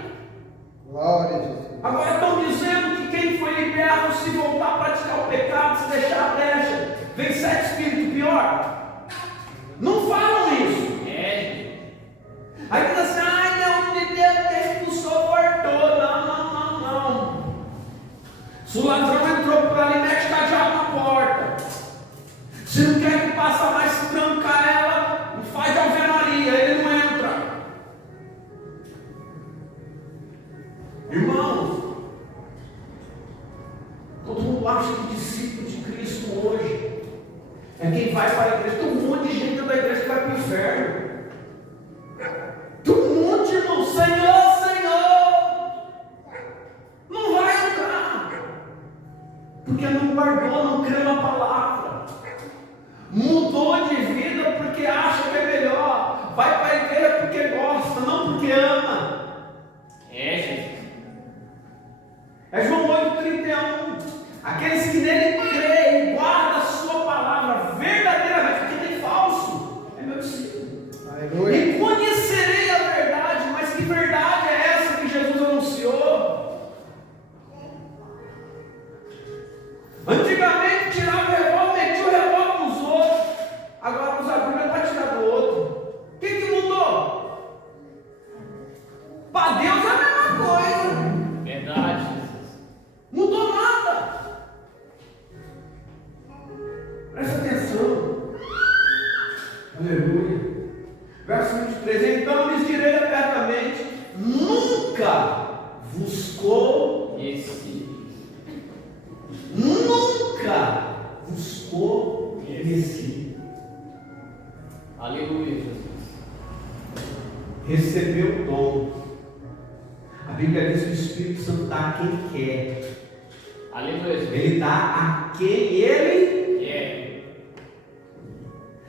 Glória a Deus. Agora estão dizendo que quem foi liberto, se voltar a praticar o pecado, se deixar a brecha, vem 7 espíritos pior. Não falam isso. Aí diz assim: ai, não, de Deus que expulsou, voltou. Não. Se o ladrão entrou por ali, mete cadeado na porta. Se não quer que passa mais, se tranca ela e faz de alvenaria, ele não entra. Irmãos, todo mundo acha que discípulo de Cristo hoje é quem vai para a igreja. Tem um monte de gente da igreja que vai para o inferno. Tem um monte, irmão. Senhor, não vai entrar, porque não guardou, não creu na palavra, mudou de vida porque acha que é melhor, vai para a igreja porque gosta, não porque ama. É João 8,31. Aqueles que nele creem e guardam a sua palavra verdadeiramente, porque tem falso, é meu discípulo. Aleluia. E conhecerei a verdade, mas que verdade? Aleluia. Verso 23. Então lhes direi abertamente: nunca vos conheci. Nunca vos conheci. Aleluia, Jesus. Recebeu o dom. A Bíblia diz que o Espírito Santo dá a quem quer. Aleluia, Jesus. Ele dá a quem ele É.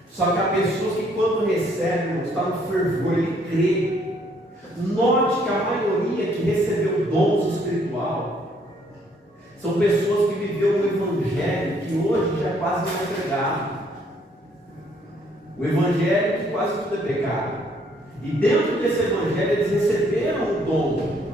Só que há pessoas que quando recebem, está no fervor, ele crê. Note que a maioria que recebeu dons espiritual são pessoas que viveram o Evangelho que hoje já quase não é pregado. O Evangelho que quase tudo é pecado. E dentro desse Evangelho eles receberam o dom.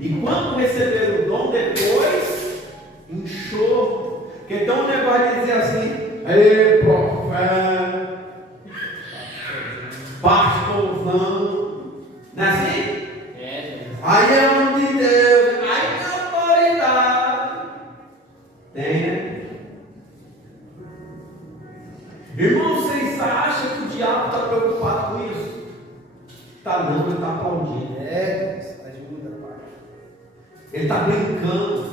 E quando receberam o dom, depois inchou. Porque então o negócio de dizer assim: ei, profeta, pastorzão, não é assim? É, Jesus. Aí é homem de Deus, aí tem autoridade. Tem, né? Irmão, vocês acham que o diabo está preocupado com isso? Tá não, ele está aplaudindo. Ajuda, Pai. Ele está brincando.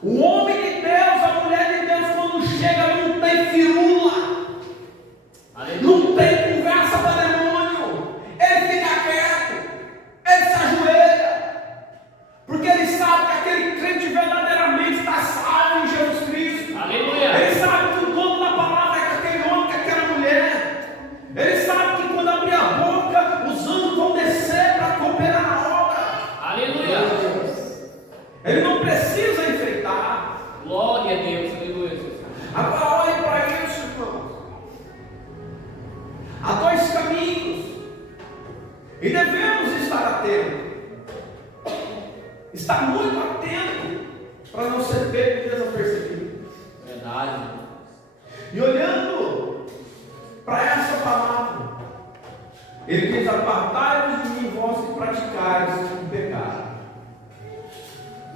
O homem de Deus, a mulher de Deus, quando chega, não tem firula, não tem conversa para demônio. Ele fica quieto, ele se ajoelha, porque ele sabe que aquele crente verdadeiramente está salvo em Jesus Cristo. Aleluia. Ele sabe que o dono da palavra é aquele homem, que é aquela mulher. Ele sabe que quando abrir a boca, os anjos vão descer para cooperar na obra. Aleluia. Ele não precisa enfeitar. Glória a Deus. Aleluia, Jesus. Agora olhe para isso, irmãos. Há dois caminhos e devemos estar atentos. Estar muito atento para não ser pego desapercebido. Verdade. E olhando para essa palavra, ele diz: apartai-vos de mim, vós que praticais o pecado.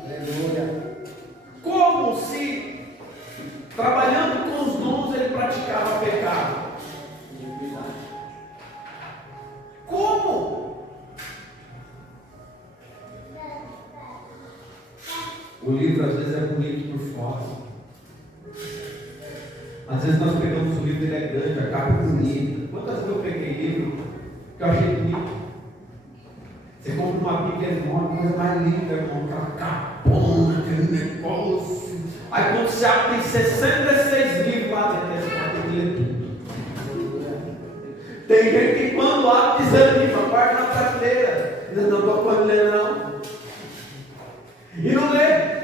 Aleluia. Como se, trabalhando com os dons, ele praticava pecado? Como? O livro às vezes é bonito por fora. Às vezes nós pegamos o livro, ele é grande, a capa é bonita. Quantas vezes eu peguei livro que eu achei bonito? Você compra uma Bíblia enorme, coisa mais linda, irmão, aquela capona, aquele negócio. Aí quando você abre, tem 66 livros lá dentro, você pode ter que ler tudo. Tem gente que quando abre, desanima, guarda na prateleira. Diz: não estou podendo ler não. E não lê.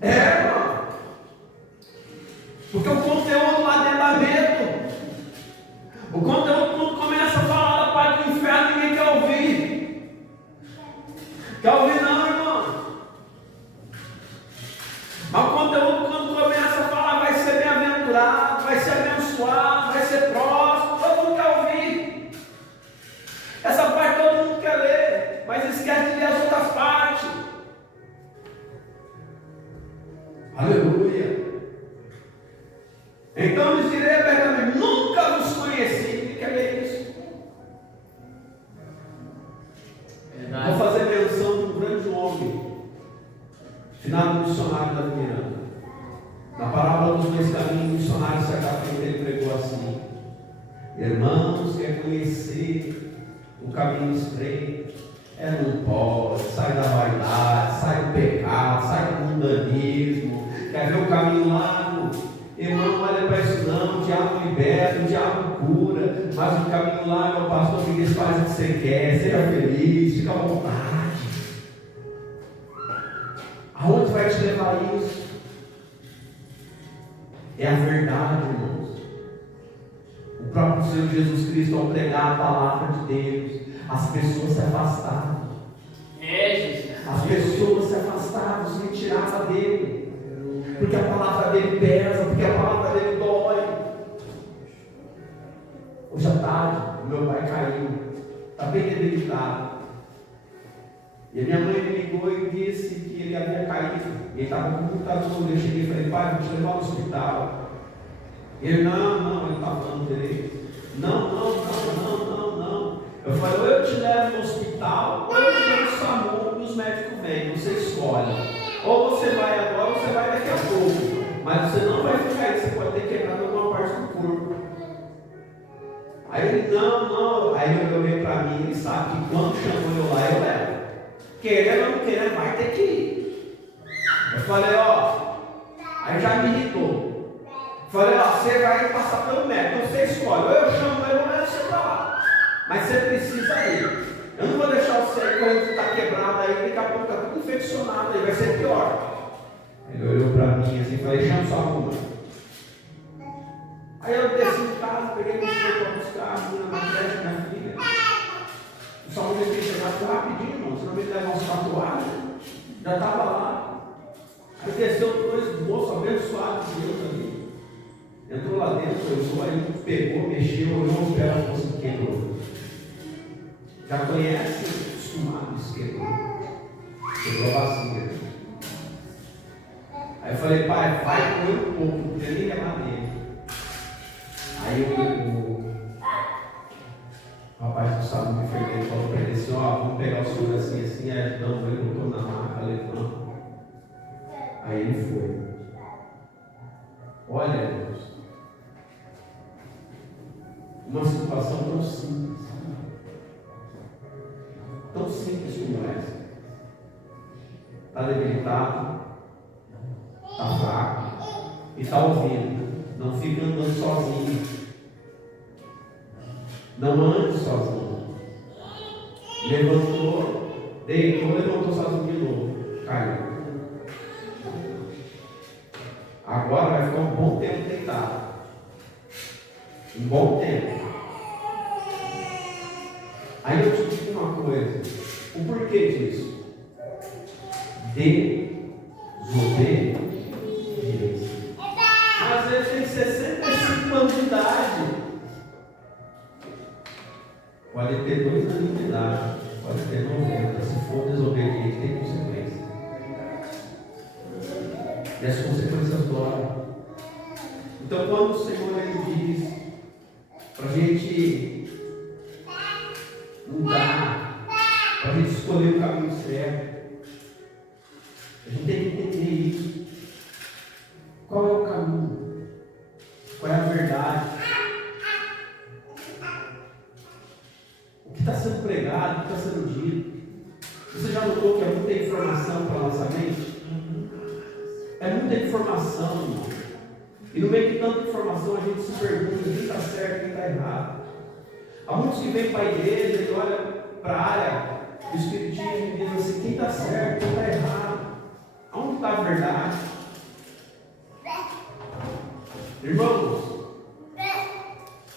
Irmão. Porque o conteúdo lá dentro dá medo. O conteúdo, quando começa a falar da parte do inferno, ninguém quer ouvir. Quer ouvir não, irmão? Mas o conteúdo, quando começa a falar, vai ser bem-aventurado, vai ser abençoado, vai ser próximo, todo mundo quer ouvir. Essa parte todo mundo quer ler, mas esquece de ler as outras partes. Aleluia. Então lhes direi abertamente: nunca vos conheci. Quer ver isso? Verdade. Vou fazer menção de um grande homem, finado missionário da Miranda. Na parábola dos dois caminhos, o missionário certa feita ele pregou assim: irmãos, quer conhecer o caminho estreito? Não pode, sai da vaidade, sai do pecado, sai do mundanismo. Quer ver o caminho largo? Irmão, olha para isso não, o diabo liberta, o diabo cura, mas o caminho largo, o pastor que diz: faz o que você quer, seja feliz, fica à vontade. Aonde vai te levar isso? É a verdade, irmãos. O próprio Senhor Jesus Cristo, ao pregar a palavra de Deus, as pessoas se afastavam. Jesus. As pessoas se afastavam, se retiravam dele. Porque a palavra dele pesa, porque a palavra dele dói. Hoje à tarde, o meu pai caiu, está bem debilitado. E a minha mãe me ligou e disse que ele havia caído. Ele estava com muita dor. Eu cheguei e falei: pai, vou te levar ao hospital. Ele: não, ele está falando Aí ele, não. Aí ele olhou para mim, ele sabe que quando chamou eu lá, eu levo. Querendo ou não querendo, vai ter que ir. Eu falei, ó, aí já me irritou. Falei, ó, você vai passar pelo médico, então você escolhe. Ou eu chamo ele, ou eu levo você para lá. Mas você precisa ir. Eu não vou deixar você aí quando está quebrado aí, daqui a pouco está tudo infeccionado aí, vai ser pior. Ele olhou para mim assim e falei, chama sua mãe. Aí eu desci em casa, peguei meu filho para buscar a menina na creche, minha filha. Só um dia que chegar rapidinho, irmão, senão ele levar uns tatuagens. Já estava lá. Aí desceu dois moços abençoados de Deus ali. Entrou lá dentro, olhou, aí pegou, mexeu, olhou o pé, ela assim, quebrou. Já conhece o acostumado, isso quebrou. Quebrou a bacia. Aí eu falei, pai, vai comer um pouco, não tem nem levar nele. Aí o rapaz do salão me enfermeiro falou para ele assim, ó, vamos pegar o senhor assim, assim, não, ele botou na maca, levanta. Aí ele foi. Olha, Deus, uma situação tão simples como essa. Está debilitado, está fraco e está ouvindo. Não fica andando sozinho. Não ande sozinho. Levantou, deitou, levantou sozinho de novo. Caiu. Agora vai ficar um bom tempo deitado. Um bom tempo. Aí eu te digo uma coisa. O porquê disso? Desobediência. Às vezes tem 65 anos de idade. Pode ter 2 anos de idade. Pode ter 90. Se for desobediente, tem consequência. E as consequências doem. Então, quando o Senhor ele diz para a gente mudar, para a gente escolher o caminho certo, a gente tem que entender isso. Qual é o caminho? Qual é a verdade? O que está sendo pregado, o que está sendo dito? Você já notou que é muita informação para a nossa mente? É muita informação, irmão. E no meio de tanta informação a gente se pergunta quem está certo e quem está errado. Há muitos que vêm para a igreja e olham para a área do espiritismo e dizem assim, quem está certo, quem está errado. Aonde está a verdade? Irmãos,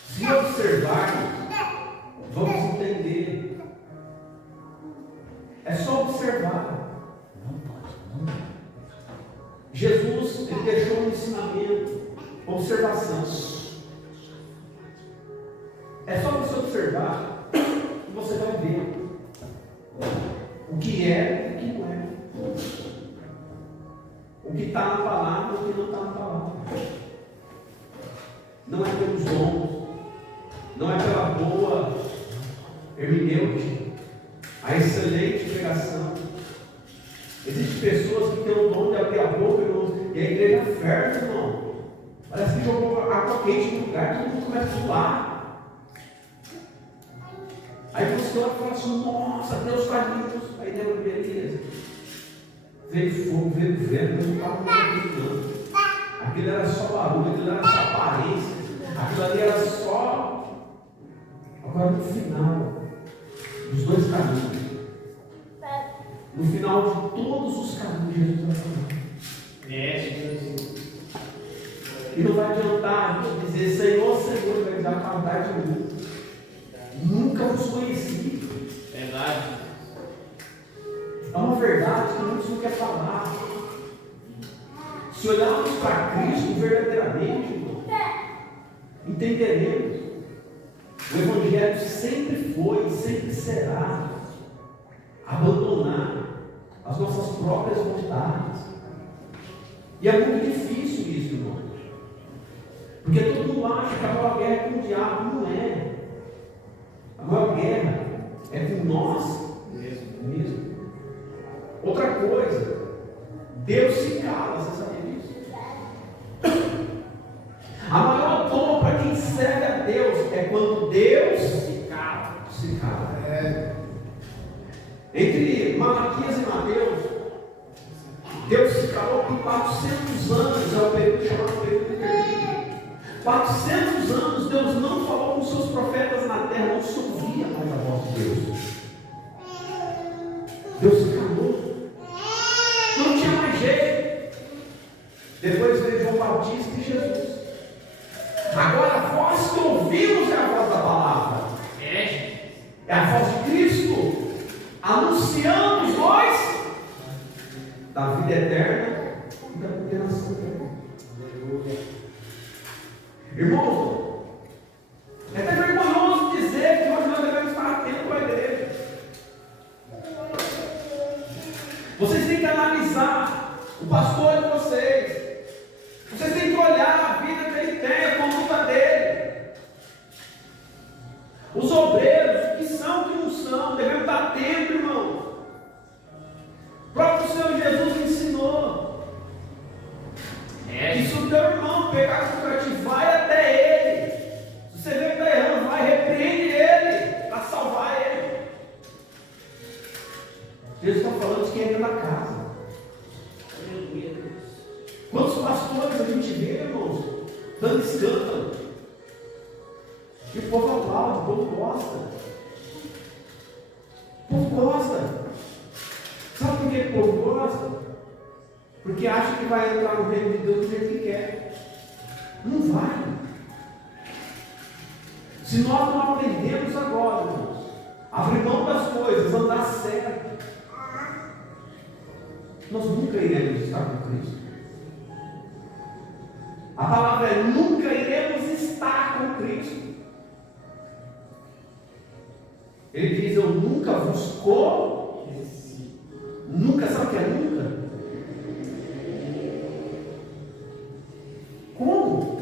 se observarmos, vamos entender. É só observar. Jesus ele deixou um ensinamento, observação. É só você observar que você vai ver o que é e o que não é. O que está na palavra e o que não está na palavra. Não é pelos dons, não é pela boa hermenêutica, a excelente pregação. Existem pessoas que têm o dom de abrir a boca, irmãos, e a igreja ferve, irmão. Parece que jogou água quente no lugar, todo mundo começa a pular. Aí você olha e fala assim, nossa, Deus está lindo. Aí deu uma beleza. Veio fogo, veio vento, não estava acreditando. Aquilo era só barulho, aquilo era só aparência, aquilo ali era só. Agora no final dos 2 caminhos, no final de todos os caminhos, Jesus vai falar. E não vai adiantar a gente dizer, Senhor, Senhor, vai dizer a qualidade de mim. Nunca vos conheci. Verdade. É uma verdade que muitos não querem falar. Se olharmos para Cristo verdadeiramente, irmão, entenderemos. O Evangelho sempre foi e sempre será abandonar as nossas próprias vontades. E é muito difícil isso, irmão. Porque todo mundo acha que a maior guerra é com o diabo. Não é. A maior guerra é com nós mesmo. Outra coisa, Deus se cala, você sabia disso? A maior dor para quem serve a Deus é quando Deus Se cala. se cala. Entre Malaquias e Mateus, Deus se calou por 400 anos, é o período chamado período intermediário. 400 anos Deus não falou com seus profetas na terra, não se ouvia mais a voz de Deus. Deus se calou, não tinha mais jeito. Depois veio João Batista e Jesus. Agora a voz que ouvimos é a voz da palavra, é a voz de Cristo, anunciamos nós da vida eterna e da condenação eterna. Irmãos, é até vergonhoso dizer que hoje nós devemos estar atentos à igreja. Vocês têm que analisar o pastor de vocês. Vocês têm que olhar a vida que ele tem, a conduta dele. Os obreiros, o que são, o que não são, devemos estar atentos, irmão. O próprio Senhor Jesus ensinou. E se o teu irmão pegar contra ti, vai até ele. Se você vê que está errando, vai, repreende ele, para salvar ele. Jesus está falando de quem entra na casa. Quantos pastores a gente vê, irmãos, dando escândalo? E o povo aplaude, o povo gosta. O povo gosta. Sabe por que o povo gosta? Porque acha que vai entrar no reino de Deus do jeito que quer. Não vai. Se nós não aprendemos agora, irmãos, abrir mão das coisas, andar certo, nós nunca iremos estar com Cristo. A palavra é: nunca iremos estar com Cristo. Ele diz: eu nunca vos conheci. Nunca, sabe o que é nunca? Como?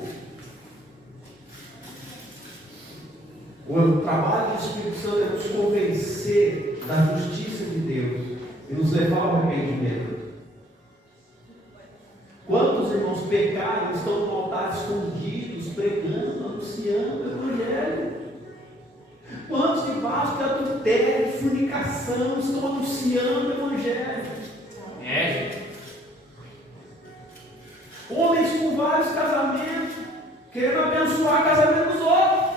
O trabalho do Espírito Santo é nos convencer da justiça de Deus e nos levar ao arrependimento. Quantos irmãos pecaram, estão no altar escondidos, pregando, anunciando o Evangelho? Quantos de vasos de adultério, de fornicação, estão anunciando o Evangelho? Homens com vários casamentos, querendo abençoar o casamento dos outros.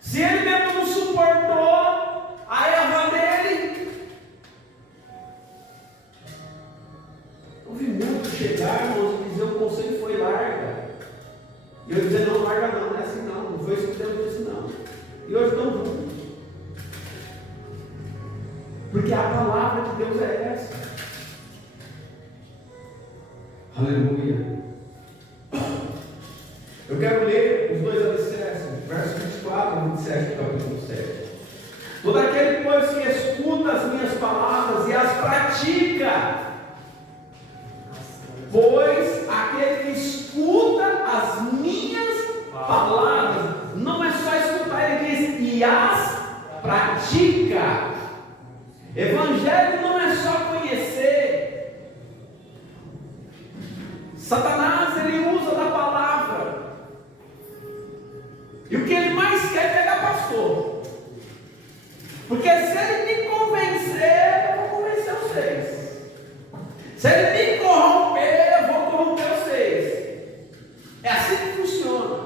Se ele mesmo não suportou a erva dele, eu vi muito chegar, irmãos, e dizer: o conselho foi larga. E eu dizer: não, larga não, não é assim não, não foi isso que Deus disse não. E hoje estão juntos. Porque a palavra de Deus é essa. Aleluia. Eu quero ler os dois alicerces, versos 24 e 27 do capítulo 7. Todo aquele, pois, que escuta as minhas palavras e as pratica, pois aquele que escuta as minhas palavras, não é só escutar, ele diz: e as pratica. Evangelho não é só conhecer. Satanás, ele usa da palavra, e o que ele mais quer é pegar pastor, porque se ele me convencer, eu vou convencer vocês. Se ele me corromper, eu vou corromper vocês. É assim que funciona.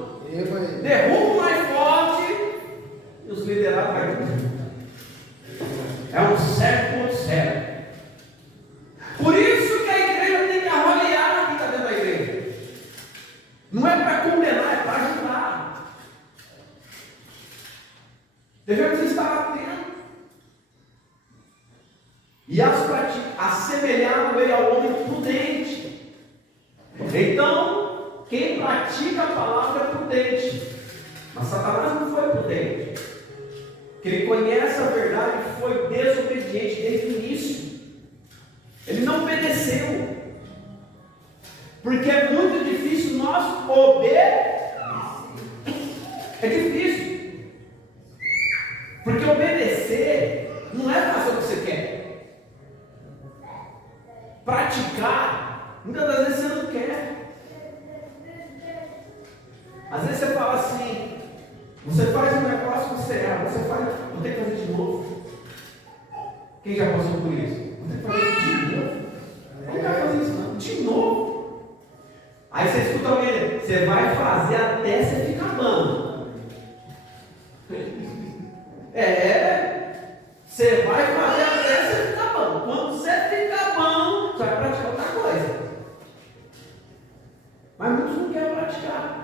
Derruba o mais forte e os liderados vai tudo. É um certo contra certo. Por isso que a igreja tem que avaliar quem está dentro da igreja. Não é para condenar, é para ajudar. Devemos estar atentos. E assemelhado ele ao homem prudente. Então, quem pratica a palavra é prudente. Mas Satanás não foi prudente. Porque ele conhece a verdade e foi desobediente desde o início. Ele não obedeceu. Porque é muito difícil nós obedecer. É difícil. Porque obedecer não é fazer o que você quer. Praticar, muitas das vezes você não quer. Às vezes você fala assim: Você faz um negócio, você erra, você faz, vou ter que fazer de novo. Quem já passou por isso? Vou ter que fazer de novo. Não quero fazer isso não, de novo. Aí você escuta alguém, você vai fazer até você ficar bom. Você vai fazer até você ficar bom. Quando você ficar bom, você vai praticar outra coisa. Mas muitos não querem praticar.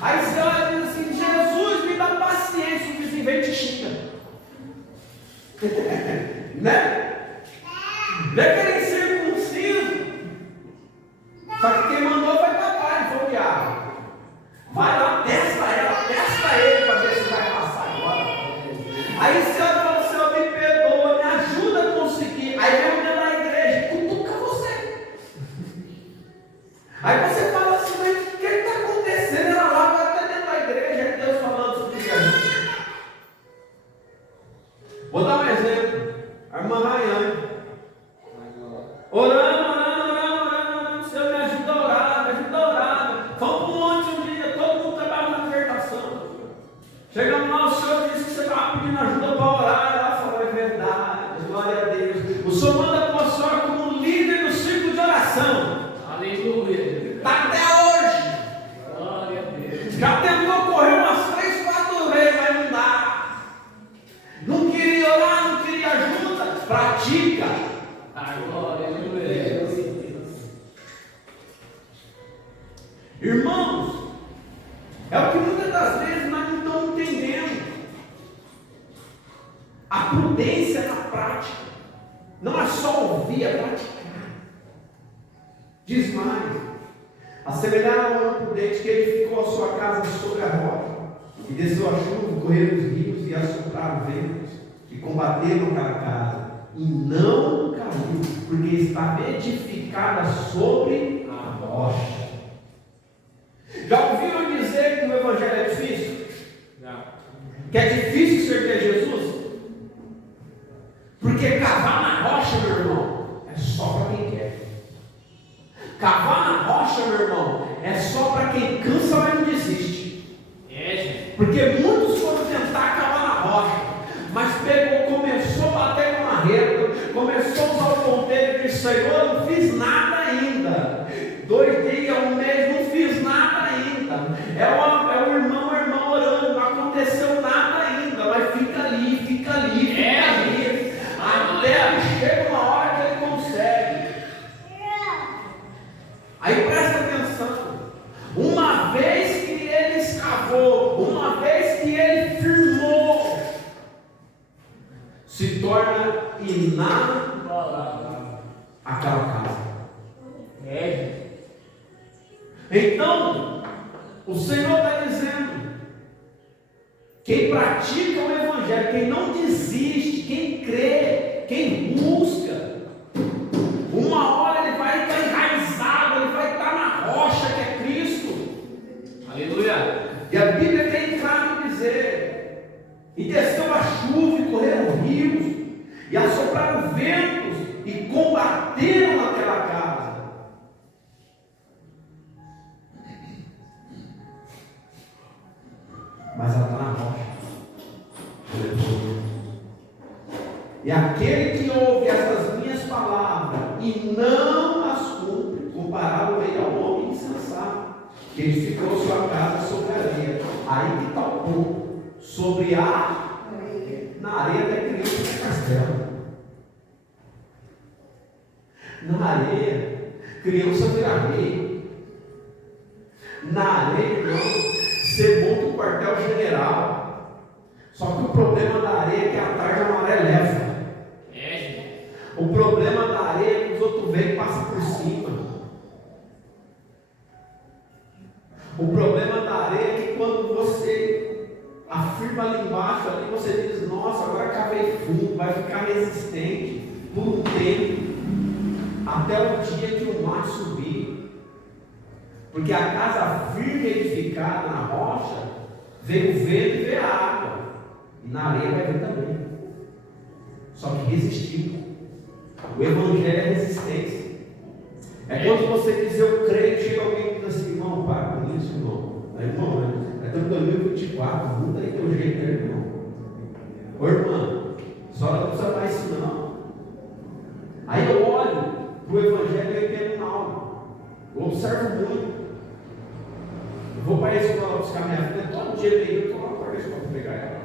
Aí você olha e diz assim, Jesus, me dá paciência, o vizinho vem e te xinga. Né? Vê que ele circunciso. Só que quem mandou foi papai, não foi o diabo. Vai lá, testa ele para ver se vai passar agora. Aí você olha e fala, Senhor, me perdoa, me ajuda a conseguir. Aí vem alguém na igreja, cutuca você. Aí você fala assim, mas o que está acontecendo? Ela lá vai até dentro da igreja, é Deus falando sobre isso. Vou dar um exemplo. A irmã Rayane. Orando, Senhor, me ajuda a orar. Vamos para um monte um dia, todo mundo trabalha na libertação. Chegamos lá, o Senhor disse que você estava pedindo ajuda para orar. Ela falou, é verdade, glória a Deus. O Senhor manda para a senhora como líder do círculo de oração. Aleluia. Está até hoje. Glória a Deus. Já tentou correr umas 3, 4 vezes, mas não dá. Não queria orar, não queria ajuda. Pratica. Glória a Deus. Irmãos, é o que muitas das vezes nós não estamos entendendo. A prudência na prática. Não é só ouvir, é praticar. Diz mais: assemelhar ao homem prudente que edificou a sua casa sobre a rocha, e desceu a chuva, correram os rios e assopraram ventos, e combateram aquela casa, e não caiu, porque estava edificada sobre a rocha. Já ouviram dizer que o Evangelho é difícil? Já. Que é difícil servir a Jesus? Porque cavar na rocha, meu irmão, é só para quem quer. Cavar na rocha, meu irmão, é só para quem cansa, mas não desiste. Gente. Porque muitos foram tentar cavar na rocha, mas começou a bater com a marreta, começou a usar o ponteiro e disse, Senhor, não fiz nada ainda. 2 dias, 1 mês, não fiz nada ainda. É o irmão orando, não aconteceu nada ainda, mas fica ali. Até chega uma hora que ele consegue. Aí presta atenção. Uma vez que ele escavou, uma vez que ele firmou, se torna inabalável aquela casa. Então, o Senhor está dizendo: quem pratica o Evangelho, quem não desiste, quem crê, quem busca, uma hora ele vai estar enraizado, ele vai estar na rocha que é Cristo. Aleluia. E a Bíblia tem claro dizer: e desceu a chuva, e correram rios, e assopraram ventos, e combateram naquela casa. Mas ela está na rocha. E aquele que ouve estas minhas palavras e não as cumpre, compará-lo-ei ao homem insensato, que edificou sua casa sobre a areia. Aí que está o ponto. Sobre na areia da criança do castelo. Na areia, criança vira rei. Na areia, irmão, você monta um quartel-general. Só que o problema da areia é que a tarde a maré leva. O problema da areia é que os outros veem e passam por cima. O problema da areia é que quando você afirma ali embaixo, ali você diz, nossa, agora cavei fundo, vai ficar resistente por um tempo, até o dia que o mar subir. Porque a casa firme edificada na rocha, vem o vento e vem a água. E na areia vai vir também. Só que resistiu. O Evangelho é resistência. É quando você diz eu creio, chega alguém e diz assim, irmão, para com isso, irmão. Aí, irmão, 2024, muda aí teu jeito, né, irmão? Ô irmã, a senhora não precisa mais isso não. Aí eu olho para o Evangelho e eu entendo mal. Eu observo muito. Eu vou para a escola buscar minha filha, todo dia eu estou lá para a escola para pegar ela.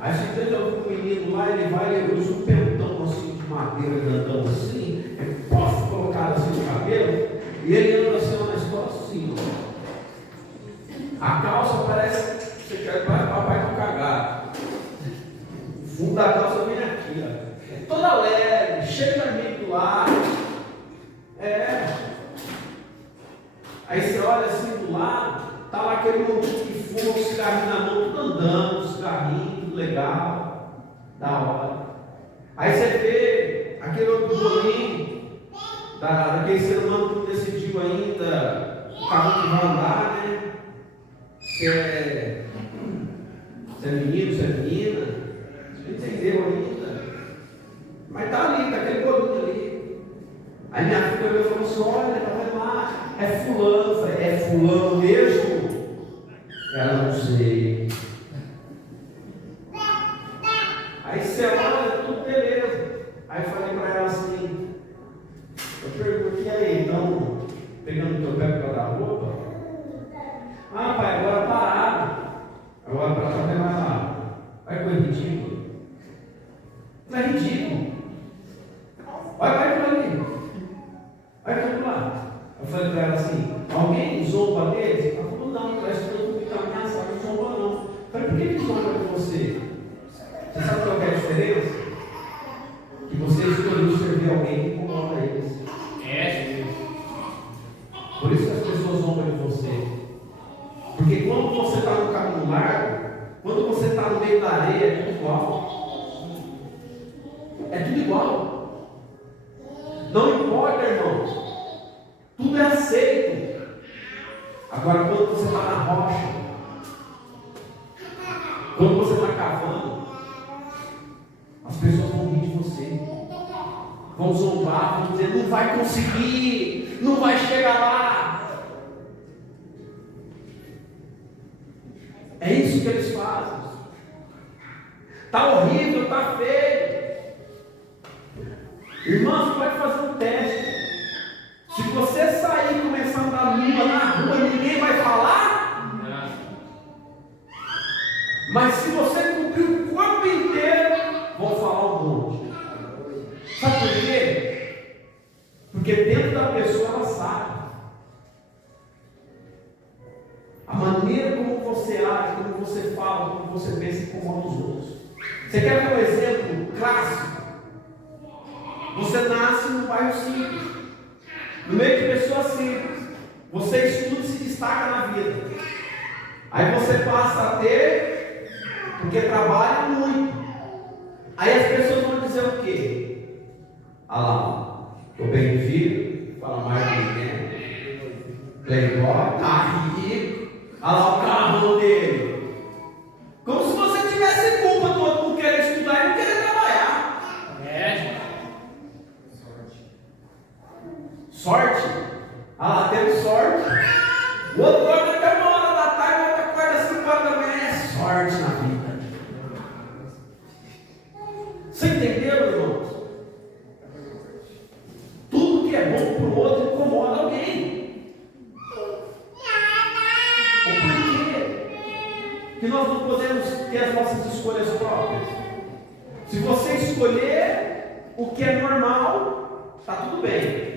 Aí se tem um menino lá, ele vai, ele usa um pentão assim de madeira, grandão assim, ele posso colocar assim no cabelo, e ele anda assim na escola assim, ó. A calça parece que você quer papai não cagar. O fundo da calça vem aqui, ó. É toda leve, cheia de amigo do lado. É. Aí você olha assim do lado, tá lá aquele monte de fuma, um cigarrinho na mão, tudo andando, cigarrinho, tudo legal, da hora. Aí você vê aquele outro bolinho, daquele ser humano que não decidiu ainda o carro que vai andar, né? Se é menino, se é menina, não entendeu ainda. Mas tá ali, tá aquele bolinho ali. Aí minha filha olhou e falou assim: olha, tá vendo lá? É fulano. Eu falei: é fulano mesmo? Ela: não sei. Aí você olha, tudo beleza. Aí eu falei para ela assim: eu perguntei: e aí, então, pegando o teu pé para dar roupa? Ah, pai, agora parado. Agora para saber mais lá. Vai coisa ridícula. Não é ridículo. Vai por ali. Vai por lá. Eu falei para ela assim: alguém zomba deles? Ela falou: não, parece que todo mundo está ameaçado, não zomba não. Eu falei: por que ele zomba de você? Você sabe qual é a diferença? Que você escolheu servir alguém que incomoda eles. É. Por isso que as pessoas zombam de você. Porque quando você está no caminho largo, quando você está no meio da areia, é tudo igual. É tudo igual. Não importa, irmãos. Tudo é aceito. Agora, quando você está na rocha, quando você está cavando, as pessoas vão rir de você, vão zombar, vão dizer: não vai conseguir, não vai chegar lá. É isso que eles fazem. Está horrível, está feio. Irmãos, pode fazer um teste. Se você sair e começar a andar nua na rua, ninguém vai falar. Mas se você cobrir o corpo inteiro, vão falar um monte. Sabe por quê? Porque dentro da pessoa ela sabe. A maneira como você age, como você fala, como você pensa incomoda os outros. Você quer ver um exemplo clássico? Você nasce num bairro simples, no meio de pessoas simples. Você estuda e se destaca na vida. Aí você passa a ter, porque trabalha muito. Aí as pessoas vão dizer o quê? Ah lá, estou bem de vida, fala mais de ninguém. Playboy, tá rico. Olha lá o carro dele. Como se você tivesse culpa do outro não querer estudar e não querer trabalhar. É. Sorte? Ah lá, teve sorte. O outro dorme até 1h da tarde, o outro acorda às 5h da manhã. É sorte na vida. Você entendeu, irmãos? Tudo que é bom para o outro incomoda alguém. Que nós não podemos ter as nossas escolhas próprias. Se você escolher o que é normal, está tudo bem.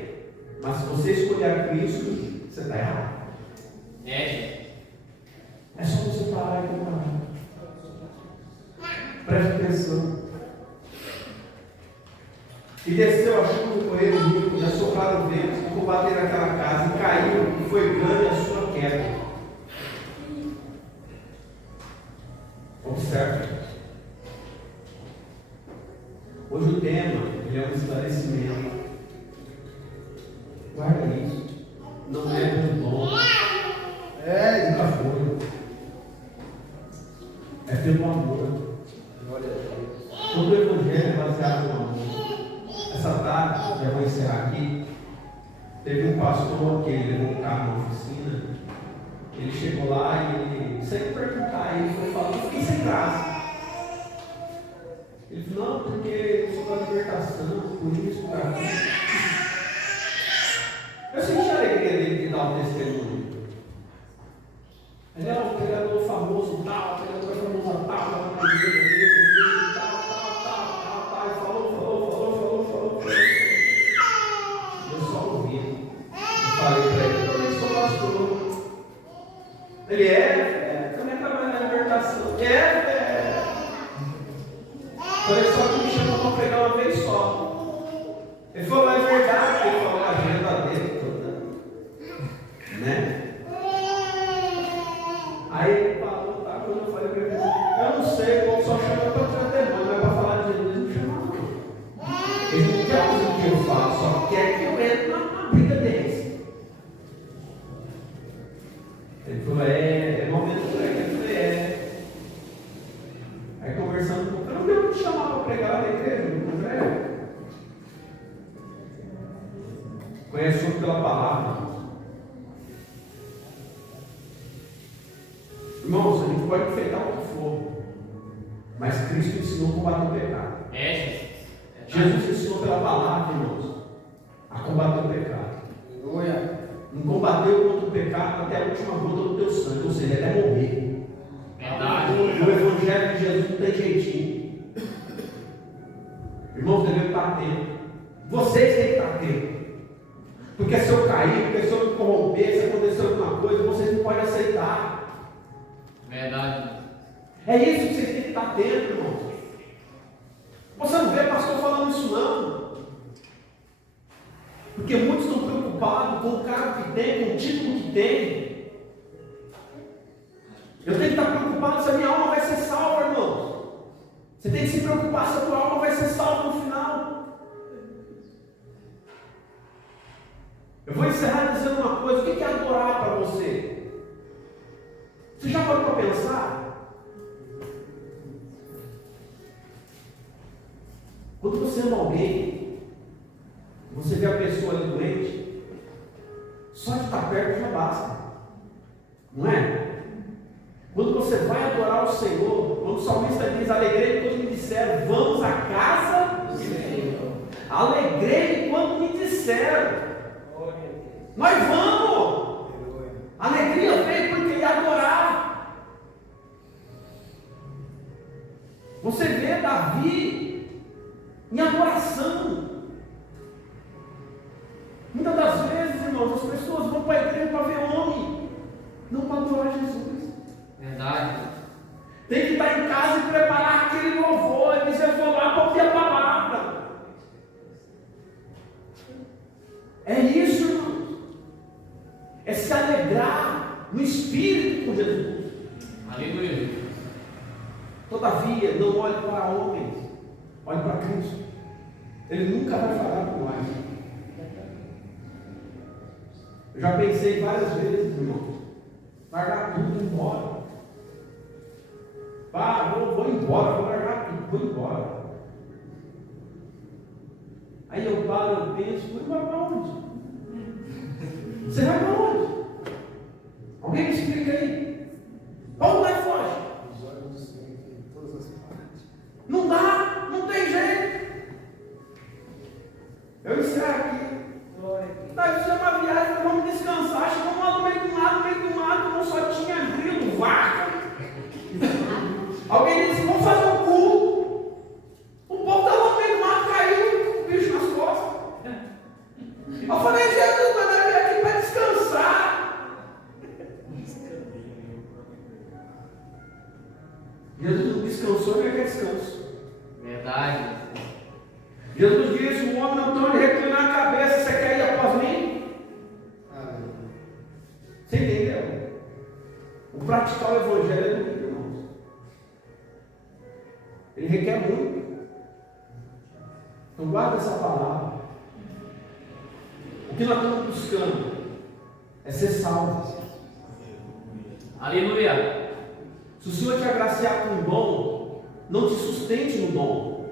Mas se você escolher a Cristo, você está errado. É. É só você parar e comparar. Preste atenção. E desceu a chuva, correu o rio, e assopraram o vento, e combateram aquela casa, e caiu, e foi grande a sua queda. Observe. Hoje o tema é um esclarecimento. Guarda isso. Não é pelo dom. Nunca foi. É pelo amor. Todo o evangelho é baseado no amor. Essa tarde, já vou encerrar aqui. Teve um pastor que ele levou um carro na oficina. Ele chegou lá e ele Ele é, também trabalha na libertação. Falei só que me chamou para pregar uma vez só. Ele falou, é verdade, ele falou a agenda dele toda. Né? Aí ele falou, tá? Quando eu falei para ele, eu não sei, o povo só chama para tirar demônio, mas para falar de Jesus não chama não. Eles não querem ouvir o que eu falo, só quer que eu entre na briga deles. Ele falou, é momento de pregar. Eu falei, Aí conversando com o cara, não deu para te chamar para pregar lá na igreja, no congresso. Conhece o pela palavra. Irmãos, a gente pode enfeitar o que for, mas Cristo ensinou a combater o pecado. Jesus ensinou pela palavra, irmãos, a combater o pecado. Aleluia. Não combateu contra o pecado até a última gota do teu sangue, ou seja, até morrer. Verdade. O Evangelho de Jesus não tem jeitinho. Irmãos, devemos estar atentos. Vocês têm que estar atentos. Porque se eu cair, porque se eu me corromper, se acontecer alguma coisa, vocês não podem aceitar. Verdade. É isso que vocês têm que estar atentos, irmãos. Você não vê pastor falando isso não. Porque muitos estão preocupados com o cargo que tem, com o título que tem. Eu tenho que estar preocupado se a minha alma vai ser salva, irmãos. Você tem que se preocupar se a tua alma vai ser salva no final. Eu vou encerrar dizendo uma coisa. O que é adorar para você? Você já parou para pensar? Quando você ama alguém, você vê a pessoa ali doente, só de estar perto já basta. Não é? Quando você vai adorar o Senhor, quando o salmista diz, alegrei quando me disseram, vamos à casa do Senhor. Alegrei quando me disseram. Nós vamos. A alegria veio porque ia adorar. Você vê Davi em adoração. Muitas das vezes, irmãos, as pessoas vão para a igreja para ver homem, não para adorar Jesus. Verdade. Tem que estar em casa e preparar aquele louvor e dizer, eu vou lá para ouvir a palavra. É isso, irmãos. É se alegrar no Espírito com Jesus. Aleluia. Todavia, não olhe para homens, olhe para Cristo. Ele nunca vai falar com nós. Eu já pensei várias vezes, irmão, largar tudo e ir embora. Vou embora, vou largar tudo, vou embora. Aí eu paro, eu penso, vou embora para onde? Você vai para onde? Alguém me explica aí. Para onde vai foge? Os olhos do Senhor em todas as partes. Não dá, não tem jeito. Eu encerro aqui. Nós fizemos uma viagem, vamos descansar. Chegamos lá no meio do mato, não só tinha grilo, vaca. Alguém disse, vamos fazer um culto. O povo estava no meio do mato, caiu, o bicho nas costas. Eu falei, Jesus, mas nós viemos aqui para descansar. Jesus não descansou, ele quer descanso. Verdade. Jesus disse, o homem não tem onde reclinar a cabeça, você quer ir após mim? Você entendeu? O praticar o evangelho é muito, irmãos. Ele requer muito. Então guarda essa palavra. O que nós estamos buscando é ser salvos. Aleluia. Se o Senhor te agraciar com um dom, não te sustente no dom.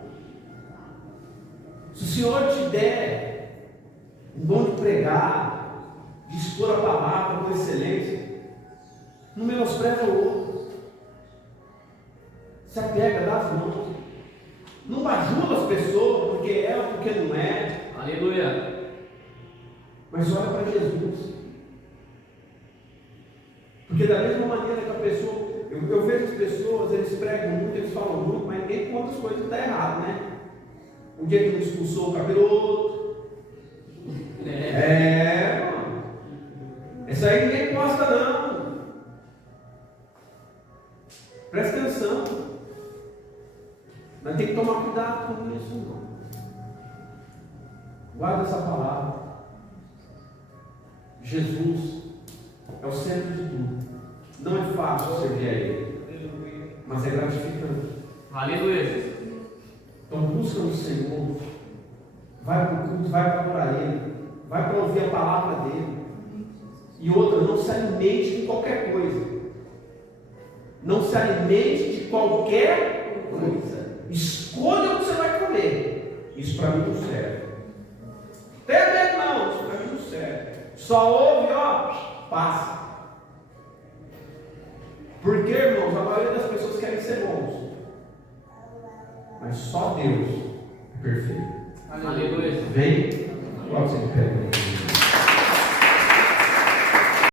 Se o Senhor te der um dom de pregar, de expor a palavra com excelência, não menospreza o outro. Se apega das mãos. Não bajula as pessoas porque é ou porque não é. Aleluia. Mas olha para Jesus. Porque da mesma maneira que a pessoa, eu vejo as pessoas, eles pregam muito, eles falam muito, mas ninguém conta as coisas que estão erradas, né? O dia que não expulsou o capiroto. Mano. Essa aí ninguém posta não. Presta atenção. Nós temos que tomar cuidado com isso, irmão. Guarda essa palavra. Jesus é o centro de tudo. Não é fácil servir a Ele, mas é gratificante. Aleluia, Jesus. Então busca o Senhor. Vai para o culto, vai procurar Ele. Vai para ouvir a palavra dEle. E outra, não se alimente de qualquer coisa. Não se alimente de qualquer coisa. Escolha o que você vai comer. Isso para mim não serve. Tem medo não, isso para mim não serve. Só ouve, ó, passa. Porque, irmãos, a maioria das pessoas querem ser bons. Mas só Deus é perfeito. Aleluia. Vem, coloque-se de pé.